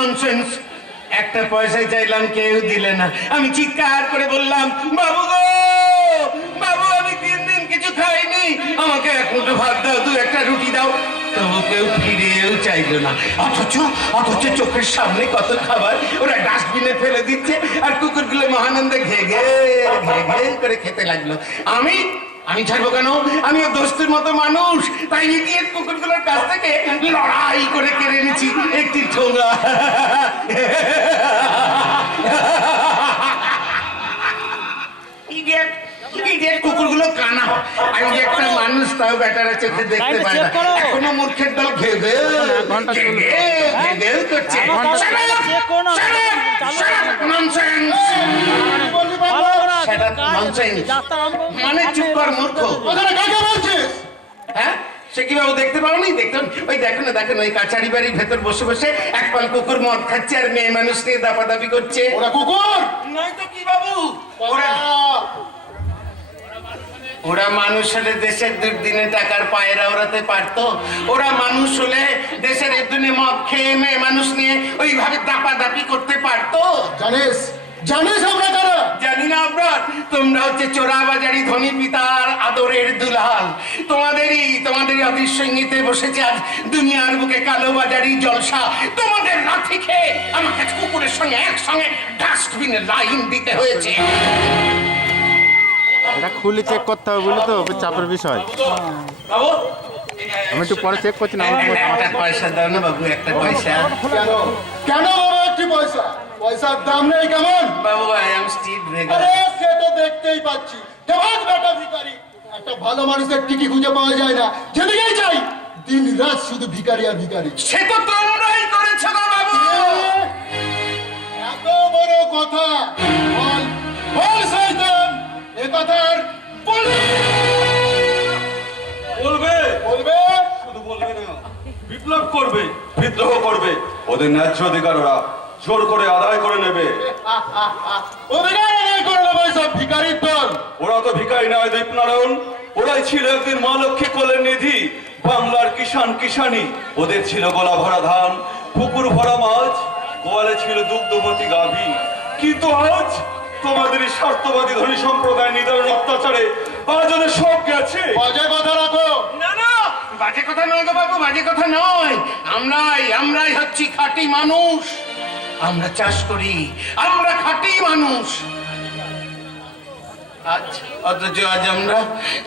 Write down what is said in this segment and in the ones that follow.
Nonsense. একটা পয়সাই চাইলাম, কেউ দিলে না। আমি চিৎকার করে বললাম, বাবু গো বাবু, আমি 3 দিন কিছু খাইনি, আমাকে এক মুঠো ভাত দাও, দু একটা রুটি দাও। তবু কেউ ফিরেও চাইলো না। অথচ চোখের সামনে কত খাবার ওরা ডাস্টবিনে ফেলে দিচ্ছে, আর কুকুরগুলো মহানন্দে ঘে ঘে করে খেতে লাগলো। আমি ছাড়বো কেন? আমিও দোস্তের মতো মানুষ, তাই ইডিয়েট কুকুরগুলোর কাছ থেকে লড়াই করে কেড়ে নিয়েছি একটি ঠোঙা। কুকুরগুলো কানা, আমি যে একটা মানুষ তাও বেটারা চোখে দেখতে পাই না। এখনো মূর্খের দল ঘে ঘে করছে। মানে চুপ কর মূর্খ। হ্যাঁ, সে কি বাবু দেখতে পাওনি? দেখতাম ওই দেখো না ওই কাছারি বাড়ির ভেতর বসে বসে এক পাল কুকুর মদ খাচ্ছে আর মেয়ে মানুষ নিয়ে দাপাদাপি করছে। ওরা কুকুর নয় তো কি বাবু? ওরা মানুষ হলে দেশের দুর্দিনে টাকার পায়রা ওড়াতে পারতো। ওরা মানুষ হলে দেশের এদিনে মদ খেয়ে মেয়ে মানুষ নিয়ে ওইভাবে দাপাদাপি করতে পারতো। জানিস আমরা কারা? জানি না আপনার? তোমরা হচ্ছে চোরাবাজারি ধনী পিতার আদরের দুলাল। তোমাদেরই অদৃশ্য সঙ্গীতে বসেছে আজ দুনিয়ার বুকে কালোবাজারি জলসা। তোমাদের লাঠি খেয়ে আমাকে কুকুরের সঙ্গে একসঙ্গে ডাস্টবিনে লাইন দিতে হয়েছে। এটা খুলে চেক করতে হবে, বুঝলি তো, চাপের বিষয়। আমি একটু পরে চেক করছি না। একটা পয়সা দাও না বাবু, একটা পয়সা। কেন বাবা একটি পয়সা? পয়সার দাম নেই কেমন বাবু? I am street বেগার। আরে সে তো দেখতেই পাচ্ছি, দেবাস বেটা ভিখারি। একটা ভালো মানুষের টিকি খুঁজে পাওয়া যায় না, যেদিকেই যাই দিন রাত শুধু ভিখারি আর ভিখারি। সে তো তোমরাই করেছো গো বাবু। এত বড় কথা বল বল শয়তান, এ কথার বলবে বলবে শুধু বলবে না, বিপ্লব করবে, বিদ্রোহ করবে। ওদের ন্যায্য অধিকার ওরা জোর করে আদায় করে নেবে। অধিকার আদায় করে নেবে সব ভিখারির দল। ওরা তো ভিখারি নয় দীপনারায়ণ, ওরাই ছিল একদিন মা লক্ষ্মী কোলের নিধি, বাংলার কিষানি। ওদের ছিল গলা ভরা ধান, পুকুর ভরা মাছ, গোয়ালে ছিল দুগ্ধবতী গাভী। কিন্তু আজ তোমাদের এই স্বার্থবাদী ধনী সম্প্রদায় নিধন অত্যাচারে আজ ওদের সব গেছে। বাজে কথা রাখো। না বাজে কথা নয় গো বাবু, বাজে কথা নয়। আমরাই হচ্ছি খাঁটি মানুষ। আমরা চাষ করি, আমরা খাঁটি মানুষ। অথচ আজ আমরা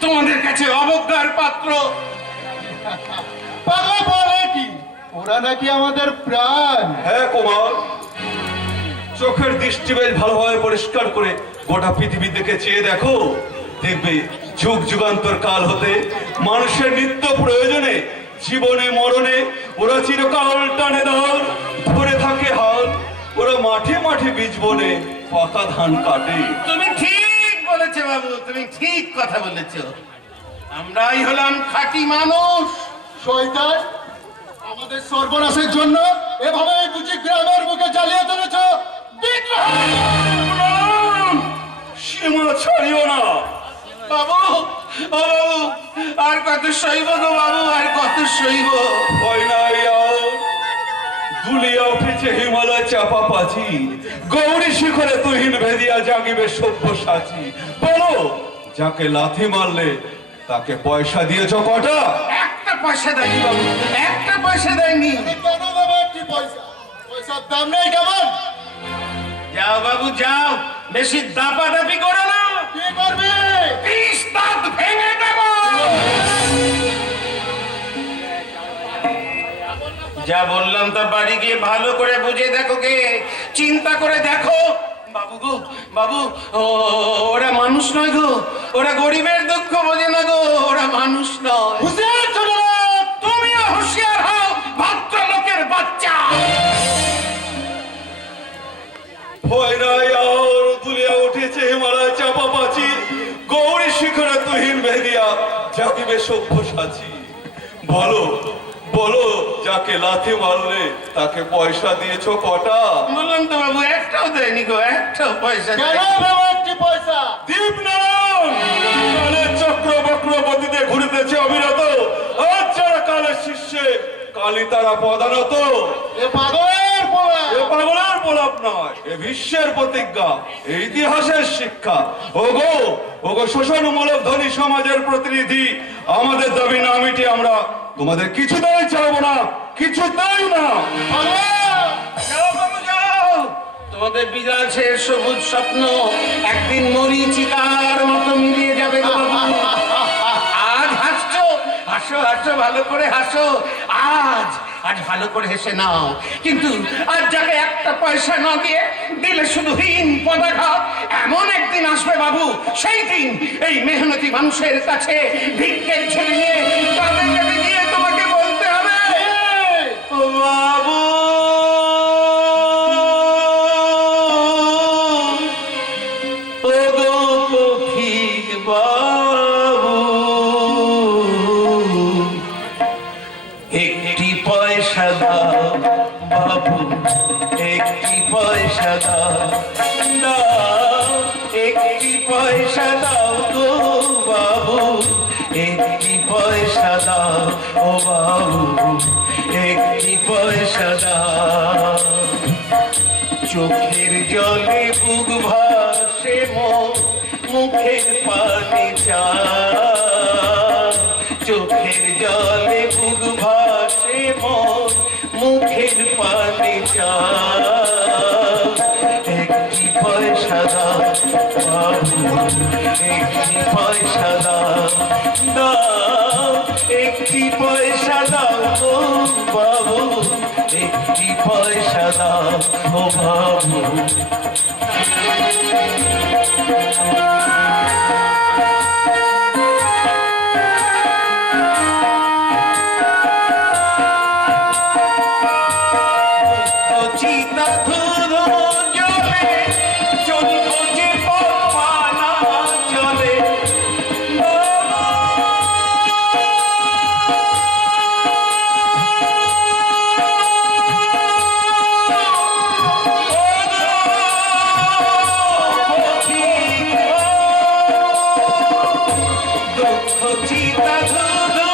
তোমাদের কাছে অবজ্ঞার পাত্র। পাগল বলে কি? ওরা নাকি আমাদের প্রাণ। হ্যাঁ কুমার, চোখের দৃষ্টি বেশ ভালোভাবে পরিষ্কার করে গোটা পৃথিবী দিকে চেয়ে দেখো, দেখবে যুগ যুগান্তর কাল হতে মানুষের নিত্য প্রয়োজনে জীবনে মরণে ওরা চিরকাল টানে দাও, ধরে থাকে হাল। ওরা মাঠে মাঠে বীজ বনে পাকা ধান কাটে। তুমি ঠিক বলেছো বাবু, তুমি ঠিক কথা বলেছো। আমরাই হলাম খাঁটি মানুষ। শয়তান, আমাদের সর্বনাশের জন্য এভাবে বুঝি গ্রামের বুকে জ্বালিয়ে তুলেছ। সীমা ছাড়িও না বাবু, ও বাবু, আর কত সইব গো বাবু, আর কত সইব? ভয় নাই আর, দুলিয়া উঠেছে হিমালয় চাপা পাচি, গৌরী শিখরে তুহিন ভেদিয়া জাগিবে সভ্য সাচি। বলো, যাকে লাথি মারলে তাকে পয়সা দিয়েছ কটা? একটা পয়সা দেয়নি বাবু, একটা পয়সা দেয়নি। কেন বাবা কি পয়সা? পয়সার দাম নেই কেমন? যাও বাবু যাও, বেশি দাপাদাপি করো না। কি করবি? 30 দাঁত ভেঙে দেব। যা বললাম তা বাড়ি গিয়ে ভালো করে বুঝে দেখো, কে চিন্তা করে দেখো। বাবু গো বাবু, ওরা মানুষ নয় গো, ওরা গরিবের দুঃখ বোঝে না গো, ওরা মানুষ নয়। হুঁশিয়ার ছোট লোক, তুমিও হুঁশিয়ার হও, ভদ্রলোকের বাচ্চা। ভয় নাই আর, দুলিয়া উঠেছে হিমালয় চাপা পাচির, গৌরী শিখরে তুহিন ভেদিয়া জাগিবে সভ্য সাচি। বলো বলো, যাকে লাথি মারলে তাকে পয়সা দিয়েছ কটা? বললাম তো বাবু, একটাও দেয়নি গো, একটাও পয়সা কেন দেয়নি। বাবা কি পয়সা? দীপনারায়ণ, কালের চক্র বক্র গতিতে ঘুরিতেছে অবিরত, আজ যারা কালের শিষ্যে কালী তারা পদানত। এ পাগলের পোলা। পাগলের প্রলাপ নয়, এ বিশ্বের প্রতিজ্ঞা, এ ইতিহাসের শিক্ষা। ওগো ওগো শোষণমূলক ধনী সমাজের প্রতিনিধি, আমাদের দাবি না মিটিয়ে আমরা তোমাদের কিছুতেই চাইবো না, কিছুতেই না। যাও বাবু যাও, তোমাদের বিলাসের সবুজ স্বপ্ন একদিন মরীচিকার মতো মিলিয়ে যাবে গো বাবু। আজ হাসছো, হাসো হাসো, ভালো করে হাসো। আজ আজ ভালো করে হেসে নাও, কিন্তু আজ যাকে একটা পয়সা না দিয়ে দিলে শুধু হীন পদাঘাত, এমন একদিন আসবে বাবু, সেই দিন এই মেহনতি মানুষের কাছে ভিক্ষের ঝুলি নিয়ে কাঁধে কাঁধে গিয়ে তোমাকে বলতে হবে, ও বাবু, ও গো পথিক বাবু, একটি পয়সা দাও বাবু, একটি পয়সা দাও, দাও একটি পয়সা দাও গো বাবু, একটি পয়সা দাও ও বাবু, একটি পয়সা দাও। চোখের জলে বুক ভাসে মুখের পানে চা, চোখের জলে বুক ভাসে মুখের পানে চা, একটি পয়সা দাও বাবু, একটি পয়সা দাও, দাও একটি পয়সা দাও গো বাবু, একটি পয়সা দাও ও বাবু। চিতা ধুধু জলে চলবো যে পানা চলে, দুঃখ চিতা ধুধু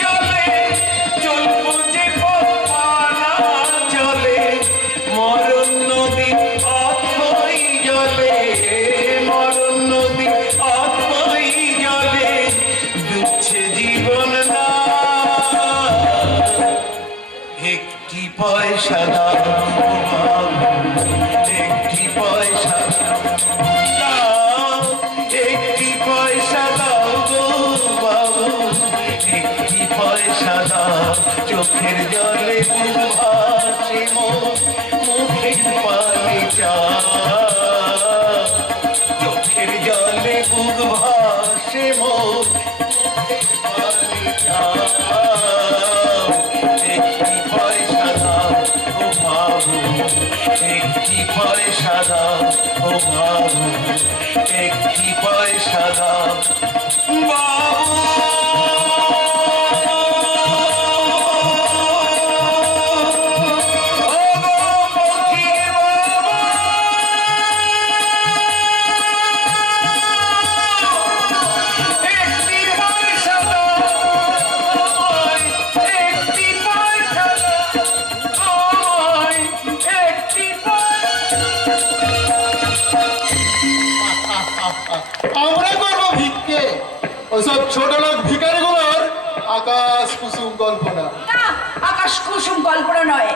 জলে চলবো যে পানা চলে, মরণ নদী অথই জলে, মরণ নদী অথই জলে, ডুবছে জীবন না, একটি পয়সা দাও বাবু, একটি পয়সা দাও, একটি পয়সা দাও গো বাবু, একটি পয়সা দাও। চোখের জলে বুক ভাসে মুখের পানে চা, চোখের জলে বুক ভাসে মুখের পানে চা, একটি পয়সা দাও ও বাবু, একটি পয়সা দাও ও বাবু, একটি পয়সা দাও বাবু। আমরা করবো ভিক্ষে, ওসব ছোট লোক ভিখারিগুলোর আকাশ কুসুম কল্পনা। না, আকাশ কুসুম কল্পনা নয়,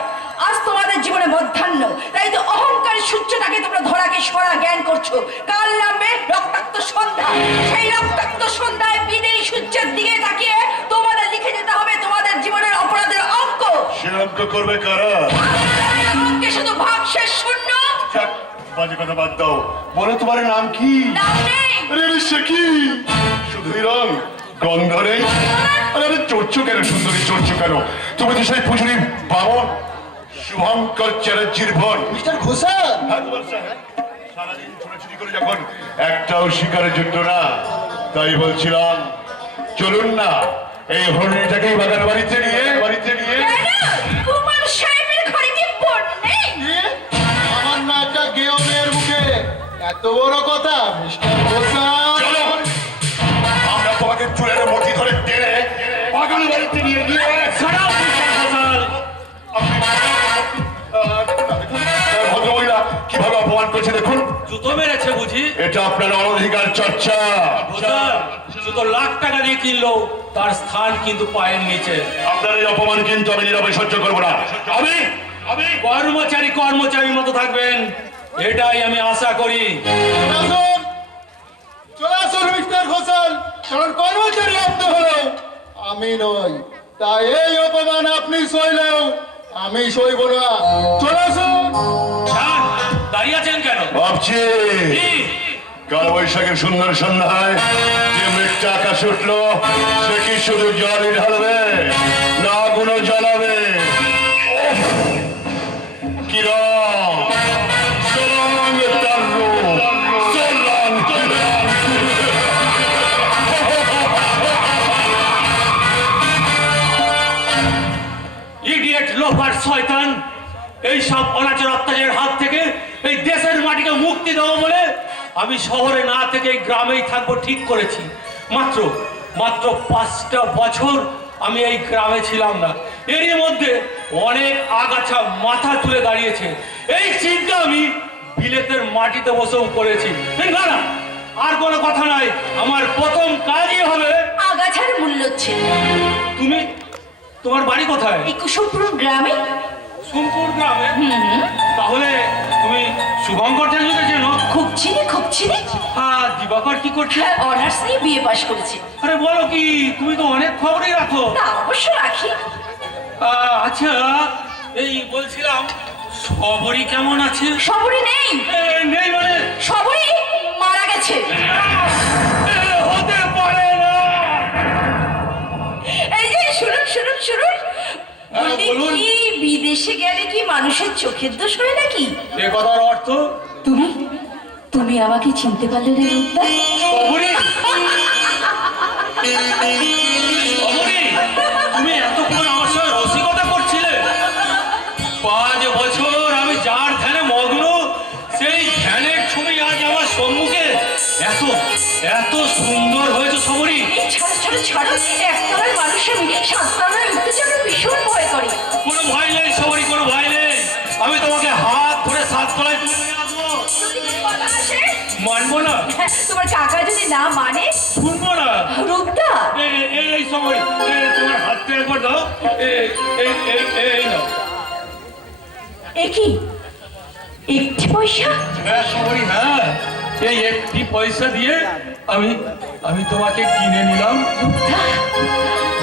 আজ তোমাদের জীবনে মধ্যাহ্ন, তাই তো অহংকারী সূর্যটাকে তোমরা ধরাকে সরা জ্ঞান করছো। কাল নামবে রক্তাক্ত সন্ধ্যা, সেই রক্তাক্ত সন্ধ্যায় বিদেয়ী সূর্যের দিকে তাকিয়ে তোমাদের লিখে যেতে হবে তোমাদের জীবনের অপরাধের অঙ্ক। সে অঙ্ক করবে কারা? অঙ্কে শুধু ভাগশেষ শূন্য। যাক, বাজে কথা বাদ দাও, বলো তোমার নাম কি? নাম নেই। আরে সে কি, শুধুই রং, গন্ধ নেই? আরে চড়ছো কেন সুন্দরী, চড়ছো কেন? তুমি তো সেই পুজুরি বামন শুভঙ্কর চ্যাটার্জির বোন। মিস্টার ঘোষাল, সারাদিন ছোটাছুটি করে যখন একটাও শিকারের জন্য না, তাই বলছিলাম চলুন না এই হরিণীটাকেই বাগান বাড়িতে নিয়ে কুমার সাহেবের ঘরে কি বোন নেই? আমার না একটা গেও মেয়ের মুখে এত বড় কথা। মিস্টার ঘোষাল, চলো, আমরা তোমাকে চুলের মুঠি ধরে টেনে বাগান বাড়িতে নিয়ে গিয়ে অপমান করছে দেখুন। জুতো মেরেছে বুঝি? এটা আপনার অনধিকার চর্চা। হুজুর, জুতো লাখ টাকা দিয়ে কিনলো, তার স্থান কিন্তু পায়ের নিচে। আপনার এই অপমান কিন্তু আমি নীরবে সহ্য করবো না। আমি আমি কর্মচারী কর্মচারীর মতো থাকবেন, এটাই আমি আশা করি। চলে আসুন মিস্টার ঘোষাল, কারণ কর্মচারী আপনি হলেও আমি নই, তাই এই অপমান আপনি সইলেও আমি সইব না। চলে আসুন। যান, দাঁড়িয়ে আছেন কেন? ভাবছি কি? কাল বৈশাখের সুন্দর সন্ধ্যায় যে মেঘটা আকাশে উঠলো, সে কি শুধু জলই ঢালবে না আগুনও জ্বালাবে? ওহ! কি রং! সোনাং তার রূপ, সোনাং তার রূপ। ইডিয়েট, লোফার, শয়তান! এই সব অনাচার অত্যাচারের হাত থেকে এই দেশের মাটিকে মুক্তি দেবো বলে আমি শহরে না থেকে এই গ্রামেই থাকবো ঠিক করেছি। মাত্র মাত্র 5টা বছর আমি এই গ্রামে ছিলাম না, এরই মধ্যে অনেক আগাছা মাথা তুলে দাঁড়িয়েছে। এই চিন্তা আমি বিলেতের মাটিতে বসেও করেছি। না না, আর কোনো কথা নাই, আমার প্রথম কাজই হবে। আগাছার মূল্য হচ্ছে তুমি, তোমার বাড়ি কোথায়? এই কুসুমপুর গ্রামে। সোমপুর গ্রামে? তাহলে তুমি শুভঙ্কর ঠাকুরকে চেনো? খুব চিনি, খুব চিনি। আর দিবাকর কি করছে? অনার্স নিয়ে বিয়ে পাশ করেছে। আরে বলো কি, তুমি তো অনেক খবরই রাখো। তা অবশ্য রাখি। আচ্ছা, এই বলছিলাম সবরই কেমন আছে? সবরই নেই। নেই মানে? সবরই মারা গেছে। হতে পারে না। এই যে শুনুন শুনুন শুনুন, বলি বলুন। কি বিদেশে গেলে কি মানুষের চোখের দোষ হয় নাকি? এ কথার অর্থ? তুমি তুমি আমাকে চিনতে পারলে না রূপদা? সবরই? সবরই, তুমি এতক্ষণ আমার সঙ্গে রসিকতা করছিলে? 5 বছর আমি যার ধ্যানে মগ্ন, সেই ধ্যানের ছবি আজ আমার সম্মুখে এত এত সুন্দর হয়েছে। সবরই, এই ছাড়ো ছাড়ো ছাড়ো, একতলার মানুষ আমি, সাততলায় উঠতে যাবে ভীষণ ভয় করে। কোনো ভয় নেই সবরই, কোনো ভয় নেই। আমি তোমাকে হাত ধরে 7 তলায় তুলে নিয়ে আসবো। যদি কোনো কথা আসে, মানবো না, তোমার কাকা যদি না মানে? শুনবো না। রূপদা, এই সবরই, তোমার হাতটা একবার দাও। এই নাও। এ কি একটি পয়সা? হ্যাঁ সবরই, হ্যাঁ, এই একটি পয়সা দিয়ে আমি আমি তোমাকে কিনে নিলাম। রূপদা,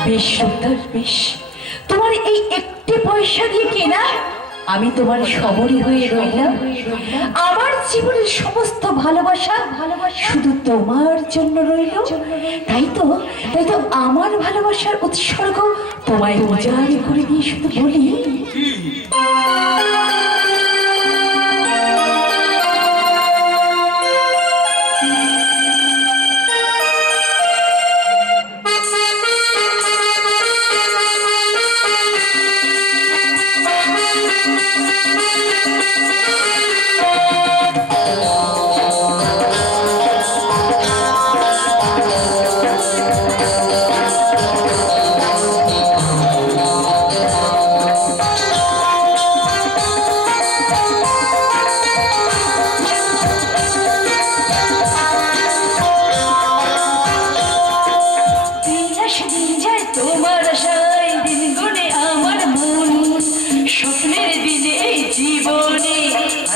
বেশ রূপদার বেশ, তোমার এই একটি পয়সা দিয়ে কেনা আমি তোমার সবরই হয়ে রইলাম। আমার জীবনের সমস্ত ভালোবাসা শুধু তোমার জন্য রইল। তাই তো আমার ভালোবাসার উৎসর্গ তোমায় উজাড় করে দিয়ে শুধু বলি, কি?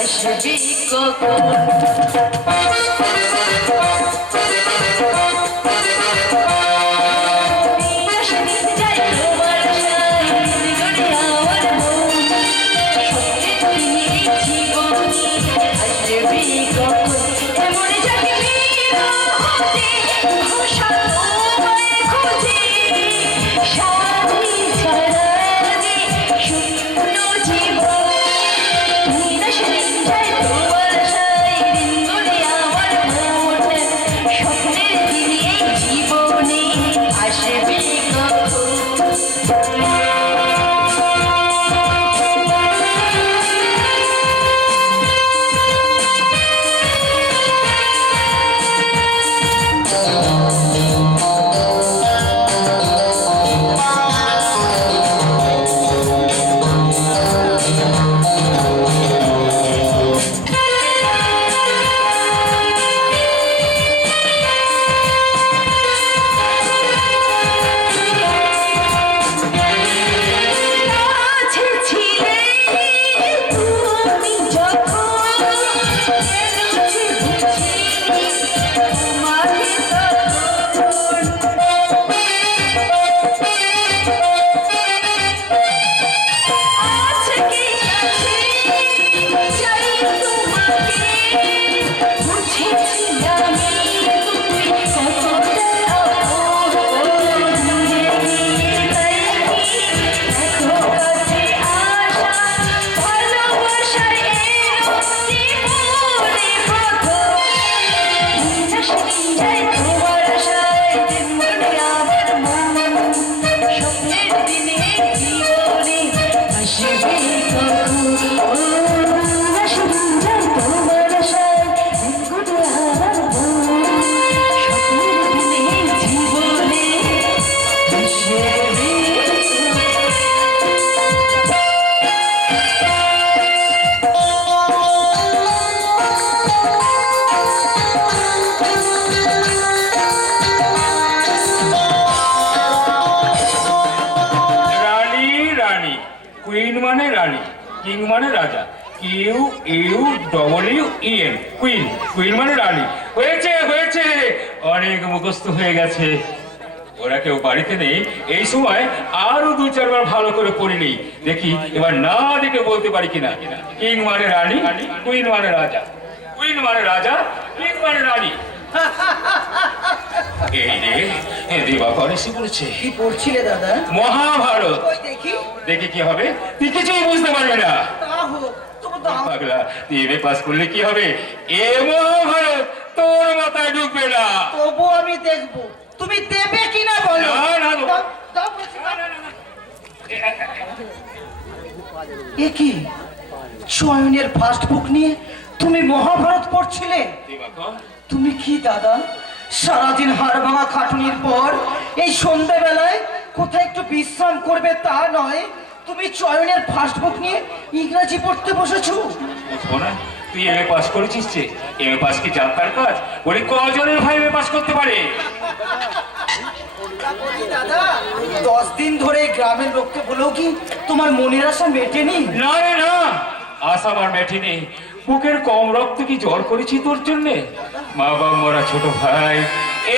আসবে কখন? কুইন মানে রানী, কিং মানে রাজা। Q U double U E N, queen. Queen মানে রানী। হয়েছে হয়েছে, অনেক মুখস্থ হয়ে গেছে। ওরা কেউ বাড়িতে নেই, এই সময় আরো 2-4 বার ভালো করে পড়ে নেই, দেখি এবার না দেখে বলতে পারি কিনা। কিং মানে রানী, কুইন মানে রাজা, কুইন মানে রাজা, কিং মানে রানী। এই রে, দিবাকর এসে বলেছে। কি পড়ছিলে দাদা? মহাভারত। ওই দেখি। দেখে কি হবে? তুই কিছুই বুঝতে পারবি না। তা হোক, তবু দাও। পাগলা, তুই এমএ পাস করলে কি হবে? এ মহাভারত তোর মাথায় ঢুকবে না। তবু আমি দেখবো তুমি দেবে কিনা বলো। না, না, না। দাও, দাও বলছি, দাও। এ কি চয়নের ফার্স্ট বুক নিয়ে তুমি মহাভারত পড়ছিলে? দিবাকর, তুমি কি দাদা সারাদিন হাড় ভাঙা খাটুনির পর এই সন্ধ্যাবেলায় কোথায় একটু বিশ্রাম করবে তা নয়, তুমি চয়নের ফার্স্ট বুক নিয়ে ইংরাজি পড়তে বসেছো? বুঝবো না? তুই এমএ পাস করেছিস যে, এমএ পাস কি জানতার কাজ? বলি কজনের ভাই এমএ পাস করতে পারে? দাদা 10 দিন ধরে গ্রামের লোককে বলেও কি তোমার মনের আশা মেটেনি? না রে না, আশা আমার মেটেনি। বুকের কম রক্ত কি জল করেছি তোর জন্যে? মা বাবা মরা ছোট ভাই,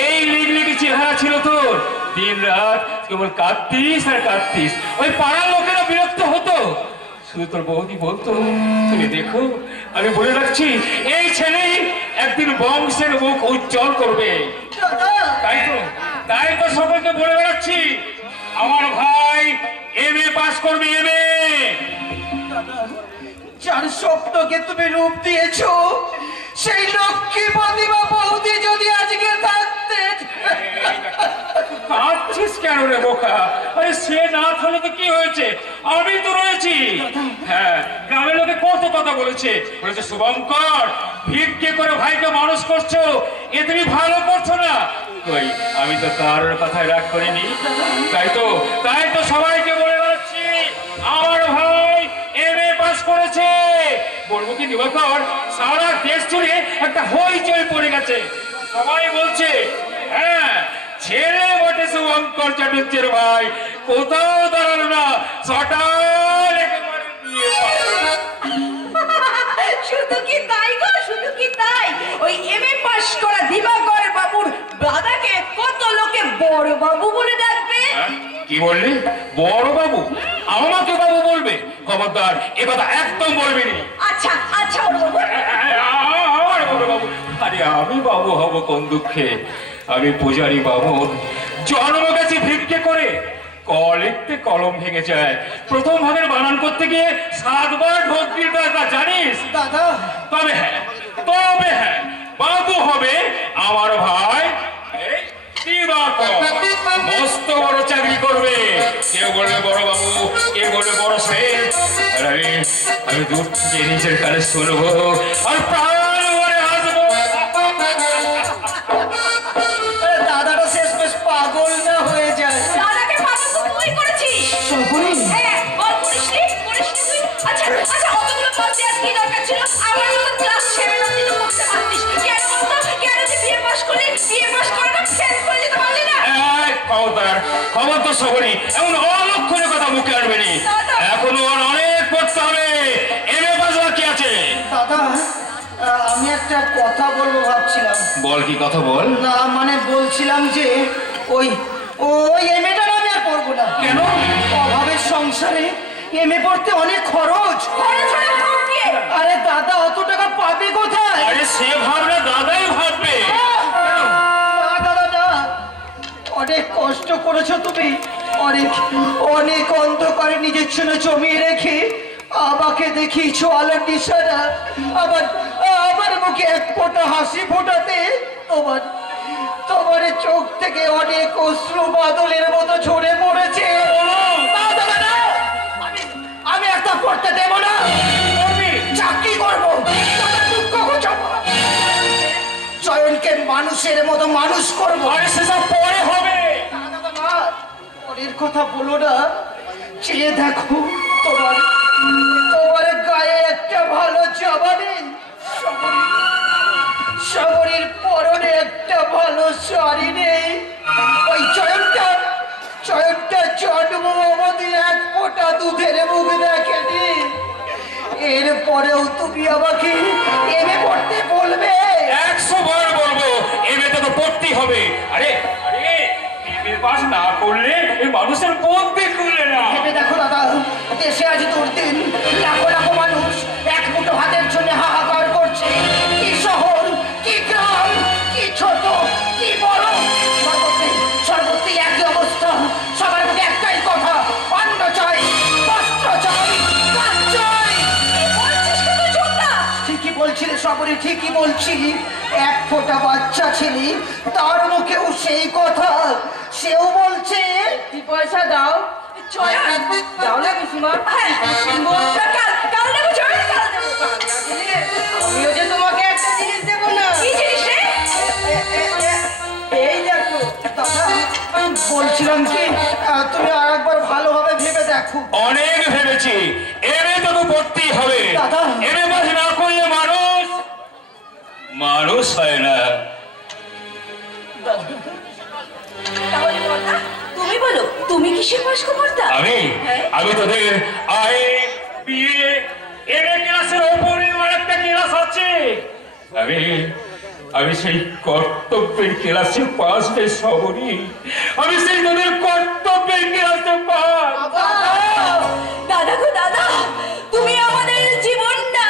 এই লিগলিগি চেহারা ছিল তোর। দিন রাত কেবল কাঁদতিস আর কাঁদতিস। ওই পাড়ার লোকেরা বিরক্ত হতো। শুধু তোর বৌদি বলতো, তুমি দেখো, আমি বলে রাখছি, এই ছেলেই একদিন বংশের মুখ উজ্জ্বল করবে। তাই তো সবাইকে বলে বেড়াচ্ছি, আমার ভাই এমএ পাস করবে, এমএ। যার স্বপ্নকে তুমি রূপ দিয়েছো, সেই লক্ষ্মী প্রতিভা বৌদি যদি আজকে থাকতে। কাঁদছিস কেন রে বোকা? আরে সে না থাকলে তো কি হয়েছে, আমি তো রয়েছি। হ্যাঁ, গ্রামের লোকে কত কথা বলেছে। বলেছে শুভঙ্কর ভিক্ষে করে ভাইকে মানুষ করছো, এ তুমি ভালো করছো না। কই, আমি তো তার কথায় রাগ করিনি। তাই তো সবাইকে বলে বেড়াচ্ছি, আমার ভাই এমএ পাস করেছে। বলবো কি দিবাকর, সারা দেশ জুড়ে একটা হইচই পড়ে গেছে। সবাই বলছে, হ্যাঁ ছেলে বটে শুভঙ্কর চাটুর্যের ভাই, কোথাও দাঁড়ালো না, সটাল একেবারে বিয়ে পাস। শুধু কি তাই গো, শুধু কি তাই? ওই এমএ পাস করা দিবাকর বাবুর দাদাকে কত লোকে বড় বাবু বলে ডাকবে। হ্যাঁ? কি বললি? বড় বাবু? আমাকে বাবু বলবে? খবরদার, এ কথা একদম বলবি না। আচ্ছা আচ্ছা বড় বাবু। আমার বড় বাবু? আরে আমি বাবু হব কোন দুঃখে? আমি পূজারি বাবু, জন্ম গেছি ভিক্ষে করে। ক লিখতে কলম ভেঙে যায়, প্রথম ভাগের বানান করতে গিয়ে 7 বার ঢোক দিতে হয়, তা জানিস? দাদা তবে হ্যাঁ, বাবু হবে আমার ভাই এই দিবাকর। মস্ত বড় চাকরি করবে। কেউ বলবে বড় বাবু, কেউ বলবে বড় শেঠ। আর আমি দূর থেকে নিজের কানে শুনবো আর প্রাণ ভরে হাসবো। দাদাটা শেষমেশ পাগল না হয়ে যায়। দাদাকে পাগল তো তুই করেছিস। সবরি? হ্যাঁ, বল করিসনি তুই। আচ্ছা আচ্ছা, অতগুলো পড়তে আর কি দরকার ছিল? আমার মতো ক্লাস 7 অবধি তো পড়তে পারতিস। কেন বলতো? কেন তুই বিয়ে পাস করলি? বিয়ে পাস করাটা ফেল করে যেতে পারলি না? খবর তো সবরি, এমন অলক্ষণের কথা মুখে আনবে নি। এখনো আর অনেক পড়তে হবে। এমএ পাস বাকি আছে। দাদা আমি একটা কথা বলবো ভাবছিলাম। বল, কি কথা বল? না মানে বলছিলাম যে ওই ওই এমএটা আমি আর পড়বো না। কেন? অভাবের সংসারে এমএ পড়তে অনেক খরচ। আরে দাদা অত টাকা পাবে কোথায়? আরে সে ভাবনা দাদাই ভাববে। দাদা অনেক কষ্ট করেছো তুমি, অনেক অনেক অন্ধকারে নিজের জন্য জমিয়ে রেখে আমাকে দেখিয়েছো আলোর নিশানা। আমার মুখে এক ফোঁটা হাসি ফোটাতে তোমার চোখ থেকে অনেক অশ্রু বাদলের মতো ঝরে পড়েছে। আমি একটা পড়তে দেব না, চাকরি করবো। দুঃখ ঘোচাবো, চয়নকে মানুষের মতো মানুষ করবো। আরে সেসব পরে হবে। পরের কথা বলো না, চেয়ে দেখো তোমার গায়ে একটা ভালো জামা নেই, শবরীর পরনে একটা ভালো শাড়ি নেই। ওই চয়নটা জন্ম অবধি এক ফোঁটা দুধের মুখ দেখেনি, এরপরেও তুমি আমাকে এমএ পড়তে বলবে? 100 বার বলবো, এমএ তো পড়তেই হবে। আরে আরে এমএ পাস না করলে এই মানুষের বুদ্ধি খুলে না। ভেবে দেখো দাদা, দেশে আজ দুর্দিন, লাখো লাখো মানুষ এক মুঠো ভাতের জন্য হাহাকার করছে। কি শহর, কি গ্রাম, কি ছোট, কি বড়, সর্বত্রই একই অবস্থা। সবার মুখে একটাই কথা, অন্ন চাই, বস্ত্র চাই, কাজ চাই। বলছিস কেন ছোটদা? ঠিকই বলছি রে সবরি, ঠিকই বলছি। এক ফোঁটা বাচ্চা ছেলে, তার মুখেও সেই কথা। সেও বলছে তুই পয়সা দাও। চয়ন দাও না পিসিমা। হ্যাঁ, কাল দেবো চয়ন, কাল দেবো। আমিও যে তোমাকে একটা জিনিস দেবো না। কি জিনিস রে? এই দেখো দাদা, বলছিলাম কি, তুমি আর একবার ভালোভাবে ভেবে দেখো। অনেক ভেবেছি, এমএ তো পড়তেই হবে। দাদা। এমএ পাস না করলে মানুষ হয় না। তাহলে বর্দা, তুমি বলো, তুমি কিসের বয়স্ক বর্দা? আমি তোদের আইন, বিএ, এমএ ক্লাসের ওপরে আরেকটা ক্লাস আছে। আমি সেই কর্তব্যের ক্লাসে পাস রে সবরি। আমি সেই তোদের কর্তব্যের ক্লাসে পাস। দাদা গো দাদা, তুমি আমাদের জীবন না,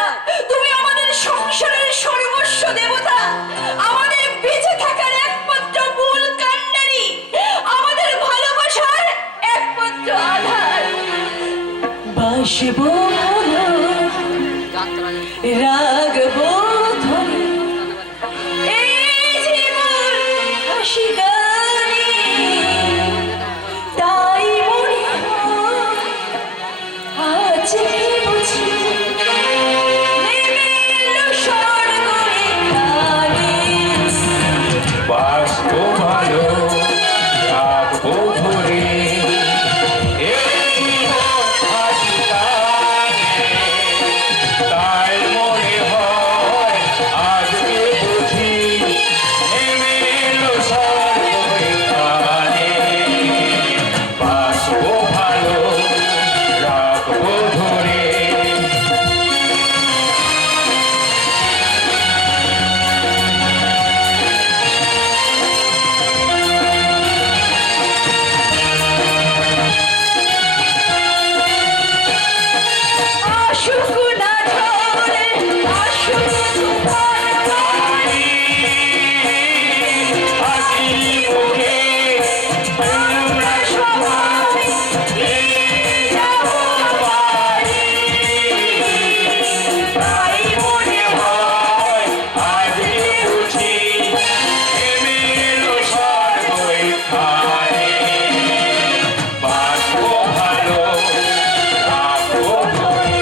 তুমি আমাদের সংসারের সর্বস্ব দেবতা, আমাদের বেঁচে থাকার একমাত্র মূল কাণ্ডারি, আমাদের ভালোবাসার একমাত্র আধার। বাসবো রাগবো ধরে এই জীবন হাসি গানে, তাই মনে হয় আজকে বুঝি নেমে এলো স্বর্গ এখানে। বাসবো ভালো, রাখবো ধরে এই জীবন হাসি গানে, তাই মনে হয় আজকে বুঝি নেমে এলো স্বর্গ এখানে। বাসবো ভালো, রাখবো ধরে। আসুক না ঝড়ে, আসুক তুফান বাড়ি, হাসি মুখে আমরা সবাই ফিরে যাবো বাড়ি। তাই মনে হয় আজকে বুঝি নেমে এলো স্বর্গ এখানে। বাসবো ভালো, রাখবো ধরে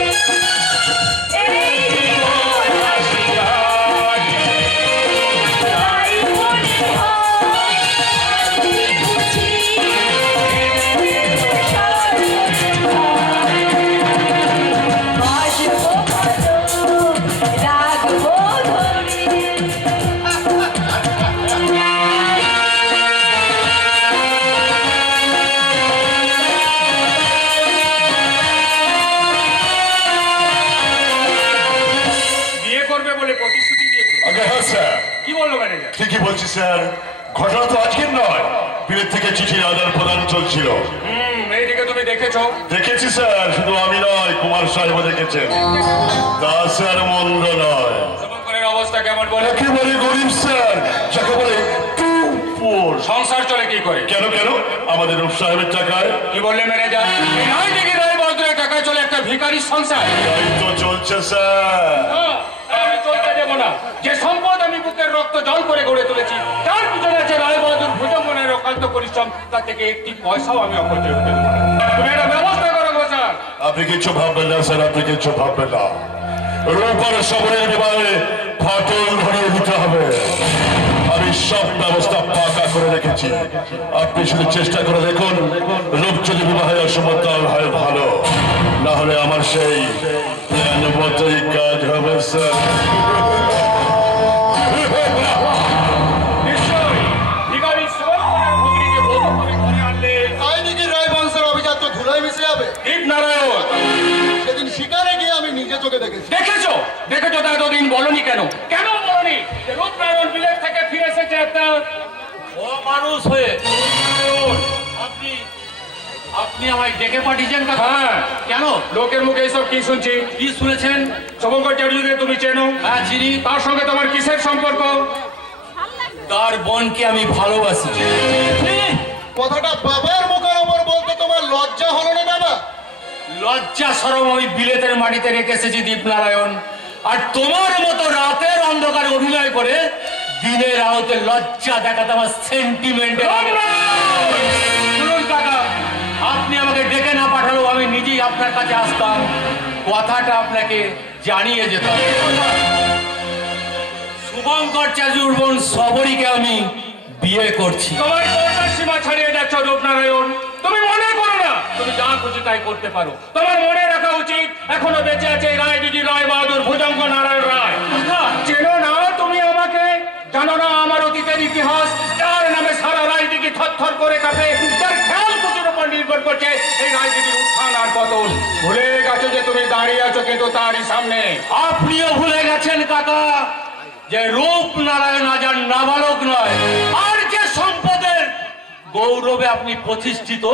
এই জীবন হাসি গানে, তাই মনে হয় আজকে বুঝি নেমে এলো স্বর্গ এখানে। বাসবো ভালো, রাখবো ধরে। বিয়ে করবে বলে প্রতিশ্রুতি দিয়েছে। আগে হ্যাঁ স্যার, কি বললো ম্যানেজার? ঠিকই বলছি স্যার। ঘটনা তো আজকের নয়, বিলেত থেকে চিঠির আদান প্রদান চলছিল। মেয়েটিকে তুমি দেখেছো? দেখেছি স্যার, শুধু আমি নয়, কুমার সাহেবও দেখেছেন। তা স্যার মন্দ নয়, শুভঙ্করের অবস্থা কেমন বলে? একেবারে গরিব স্যার, যাকে বলে টু পোর। সংসার চলে কি করে? কেন কেন, আমাদের রূপ সাহেবের টাকায় কি বললে ম্যানেজার? এই নয় থেকে নয় বদলের টাকায় চলে একটা ভিখারির সংসার। তাই তো চলছে স্যার। আমি চলতে দেবো না। যে সম্পদ আমি বুকের রক্ত জল করে গড়ে তুলেছি, তার পিছনে আছে রায় বাহাদুর ভুজঙ্গনের অক্লান্ত পরিশ্রম, তার থেকে একটি পয়সাও আমি অপচয় করতে দেবো না। তুমি একটা ব্যবস্থা করো গো স্যার। আপনি কিছু ভাববেন না স্যার, আপনি কিছু ভাববেন না। রূপার সবরের বিবাহে ফাটল ধরিয়ে দিতে হবে। আমি সব ব্যবস্থা পাকা করে রেখেছি, আপনি শুধু চেষ্টা করে দেখুন। রূপ যদি বিবাহে অসম্মত হয় ভালো, না হলে আমার সেই প্ল্যান মতোই কাজ হবে স্যার। নিশ্চয়ই ভিখারি শুভঙ্করের ভগ্নীকে বধূ করে ঘরে আনলে আইনি একটা ও মানুষ হয়ে আপনি আপনি আমায় ডেকে পাঠিয়েছেন কাকা? হ্যাঁ। কেন? লোকের মুখে এসব কি শুনছি? কি শুনেছেন? শুভঙ্কর চ্যাটার্জিকে তুমি চেনো? হ্যাঁ চিনি। তার সঙ্গে তোমার কিসের সম্পর্ক? তার বোনকে আমি ভালোবাসি। কথাটা বাবার মুখের ওপর বলতে তোমার লজ্জা হলো না বাবা? লজ্জা সরম আমি বিলেতের মাটিতে রেখে এসেছি দীপনারায়ণ, আর তোমার মতো রাতের অন্ধকারে অভিনয় করে দিনের আলোতে লজ্জা দেখাতে আমার সেন্টিমেন্টের শুনুন কাকা, আপনি আমাকে ডেকে না পাঠালেও আমি নিজেই আপনার কাছে আসতাম, কথাটা আপনাকে জানিয়ে যেতাম। শুভঙ্কর চ্যাটার্জির বোন সবরীকে আমি বিয়ে করছি। তোমার করবার সীমা ছাড়িয়ে যাচ্ছ রূপনারায়ণ। তুমি মনে করো না তুমি যা খুশি তাই করতে পারো। তোমার মনে রাখা উচিত এখনো বেঁচে আছে রায়দিদি রায় বাহাদুর ভুজঙ্গ নারায়ণ রায়। চেনো না তুমি আমাকে? জানো না আমার অতীতের ইতিহাস? যার নামে সারা রাজনীতি থরথর করে কাঁপে, যার খেয়াল কুচুর উপর নির্ভর করছে এই রাজনীতির উত্থান আর পতন। ভুলে গেছো যে তুমি দাঁড়িয়ে আছো কিন্তু তারই সামনে। আপনিও ভুলে গেছেন কাকা যে রূপনারায়ণ আজ আর নাবালক নয়, আর যে সম্পদের গৌরবে আপনি প্রতিষ্ঠিত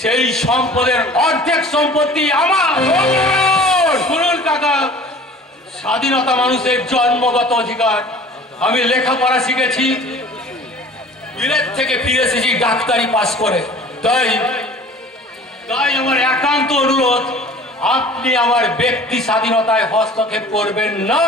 সেই সম্পদের অর্ধেক সম্পত্তি আমার। শুনুন কাকা, স্বাধীনতা মানুষের জন্মগত অধিকার। আমি লেখাপড়া শিখেছি, বিলেত থেকে ফিরে এসেছি ডাক্তারি পাশ করে। তাই আমার একান্ত অনুরোধ, আপনি আমার ব্যক্তি স্বাধীনতায় হস্তক্ষেপ করবেন না।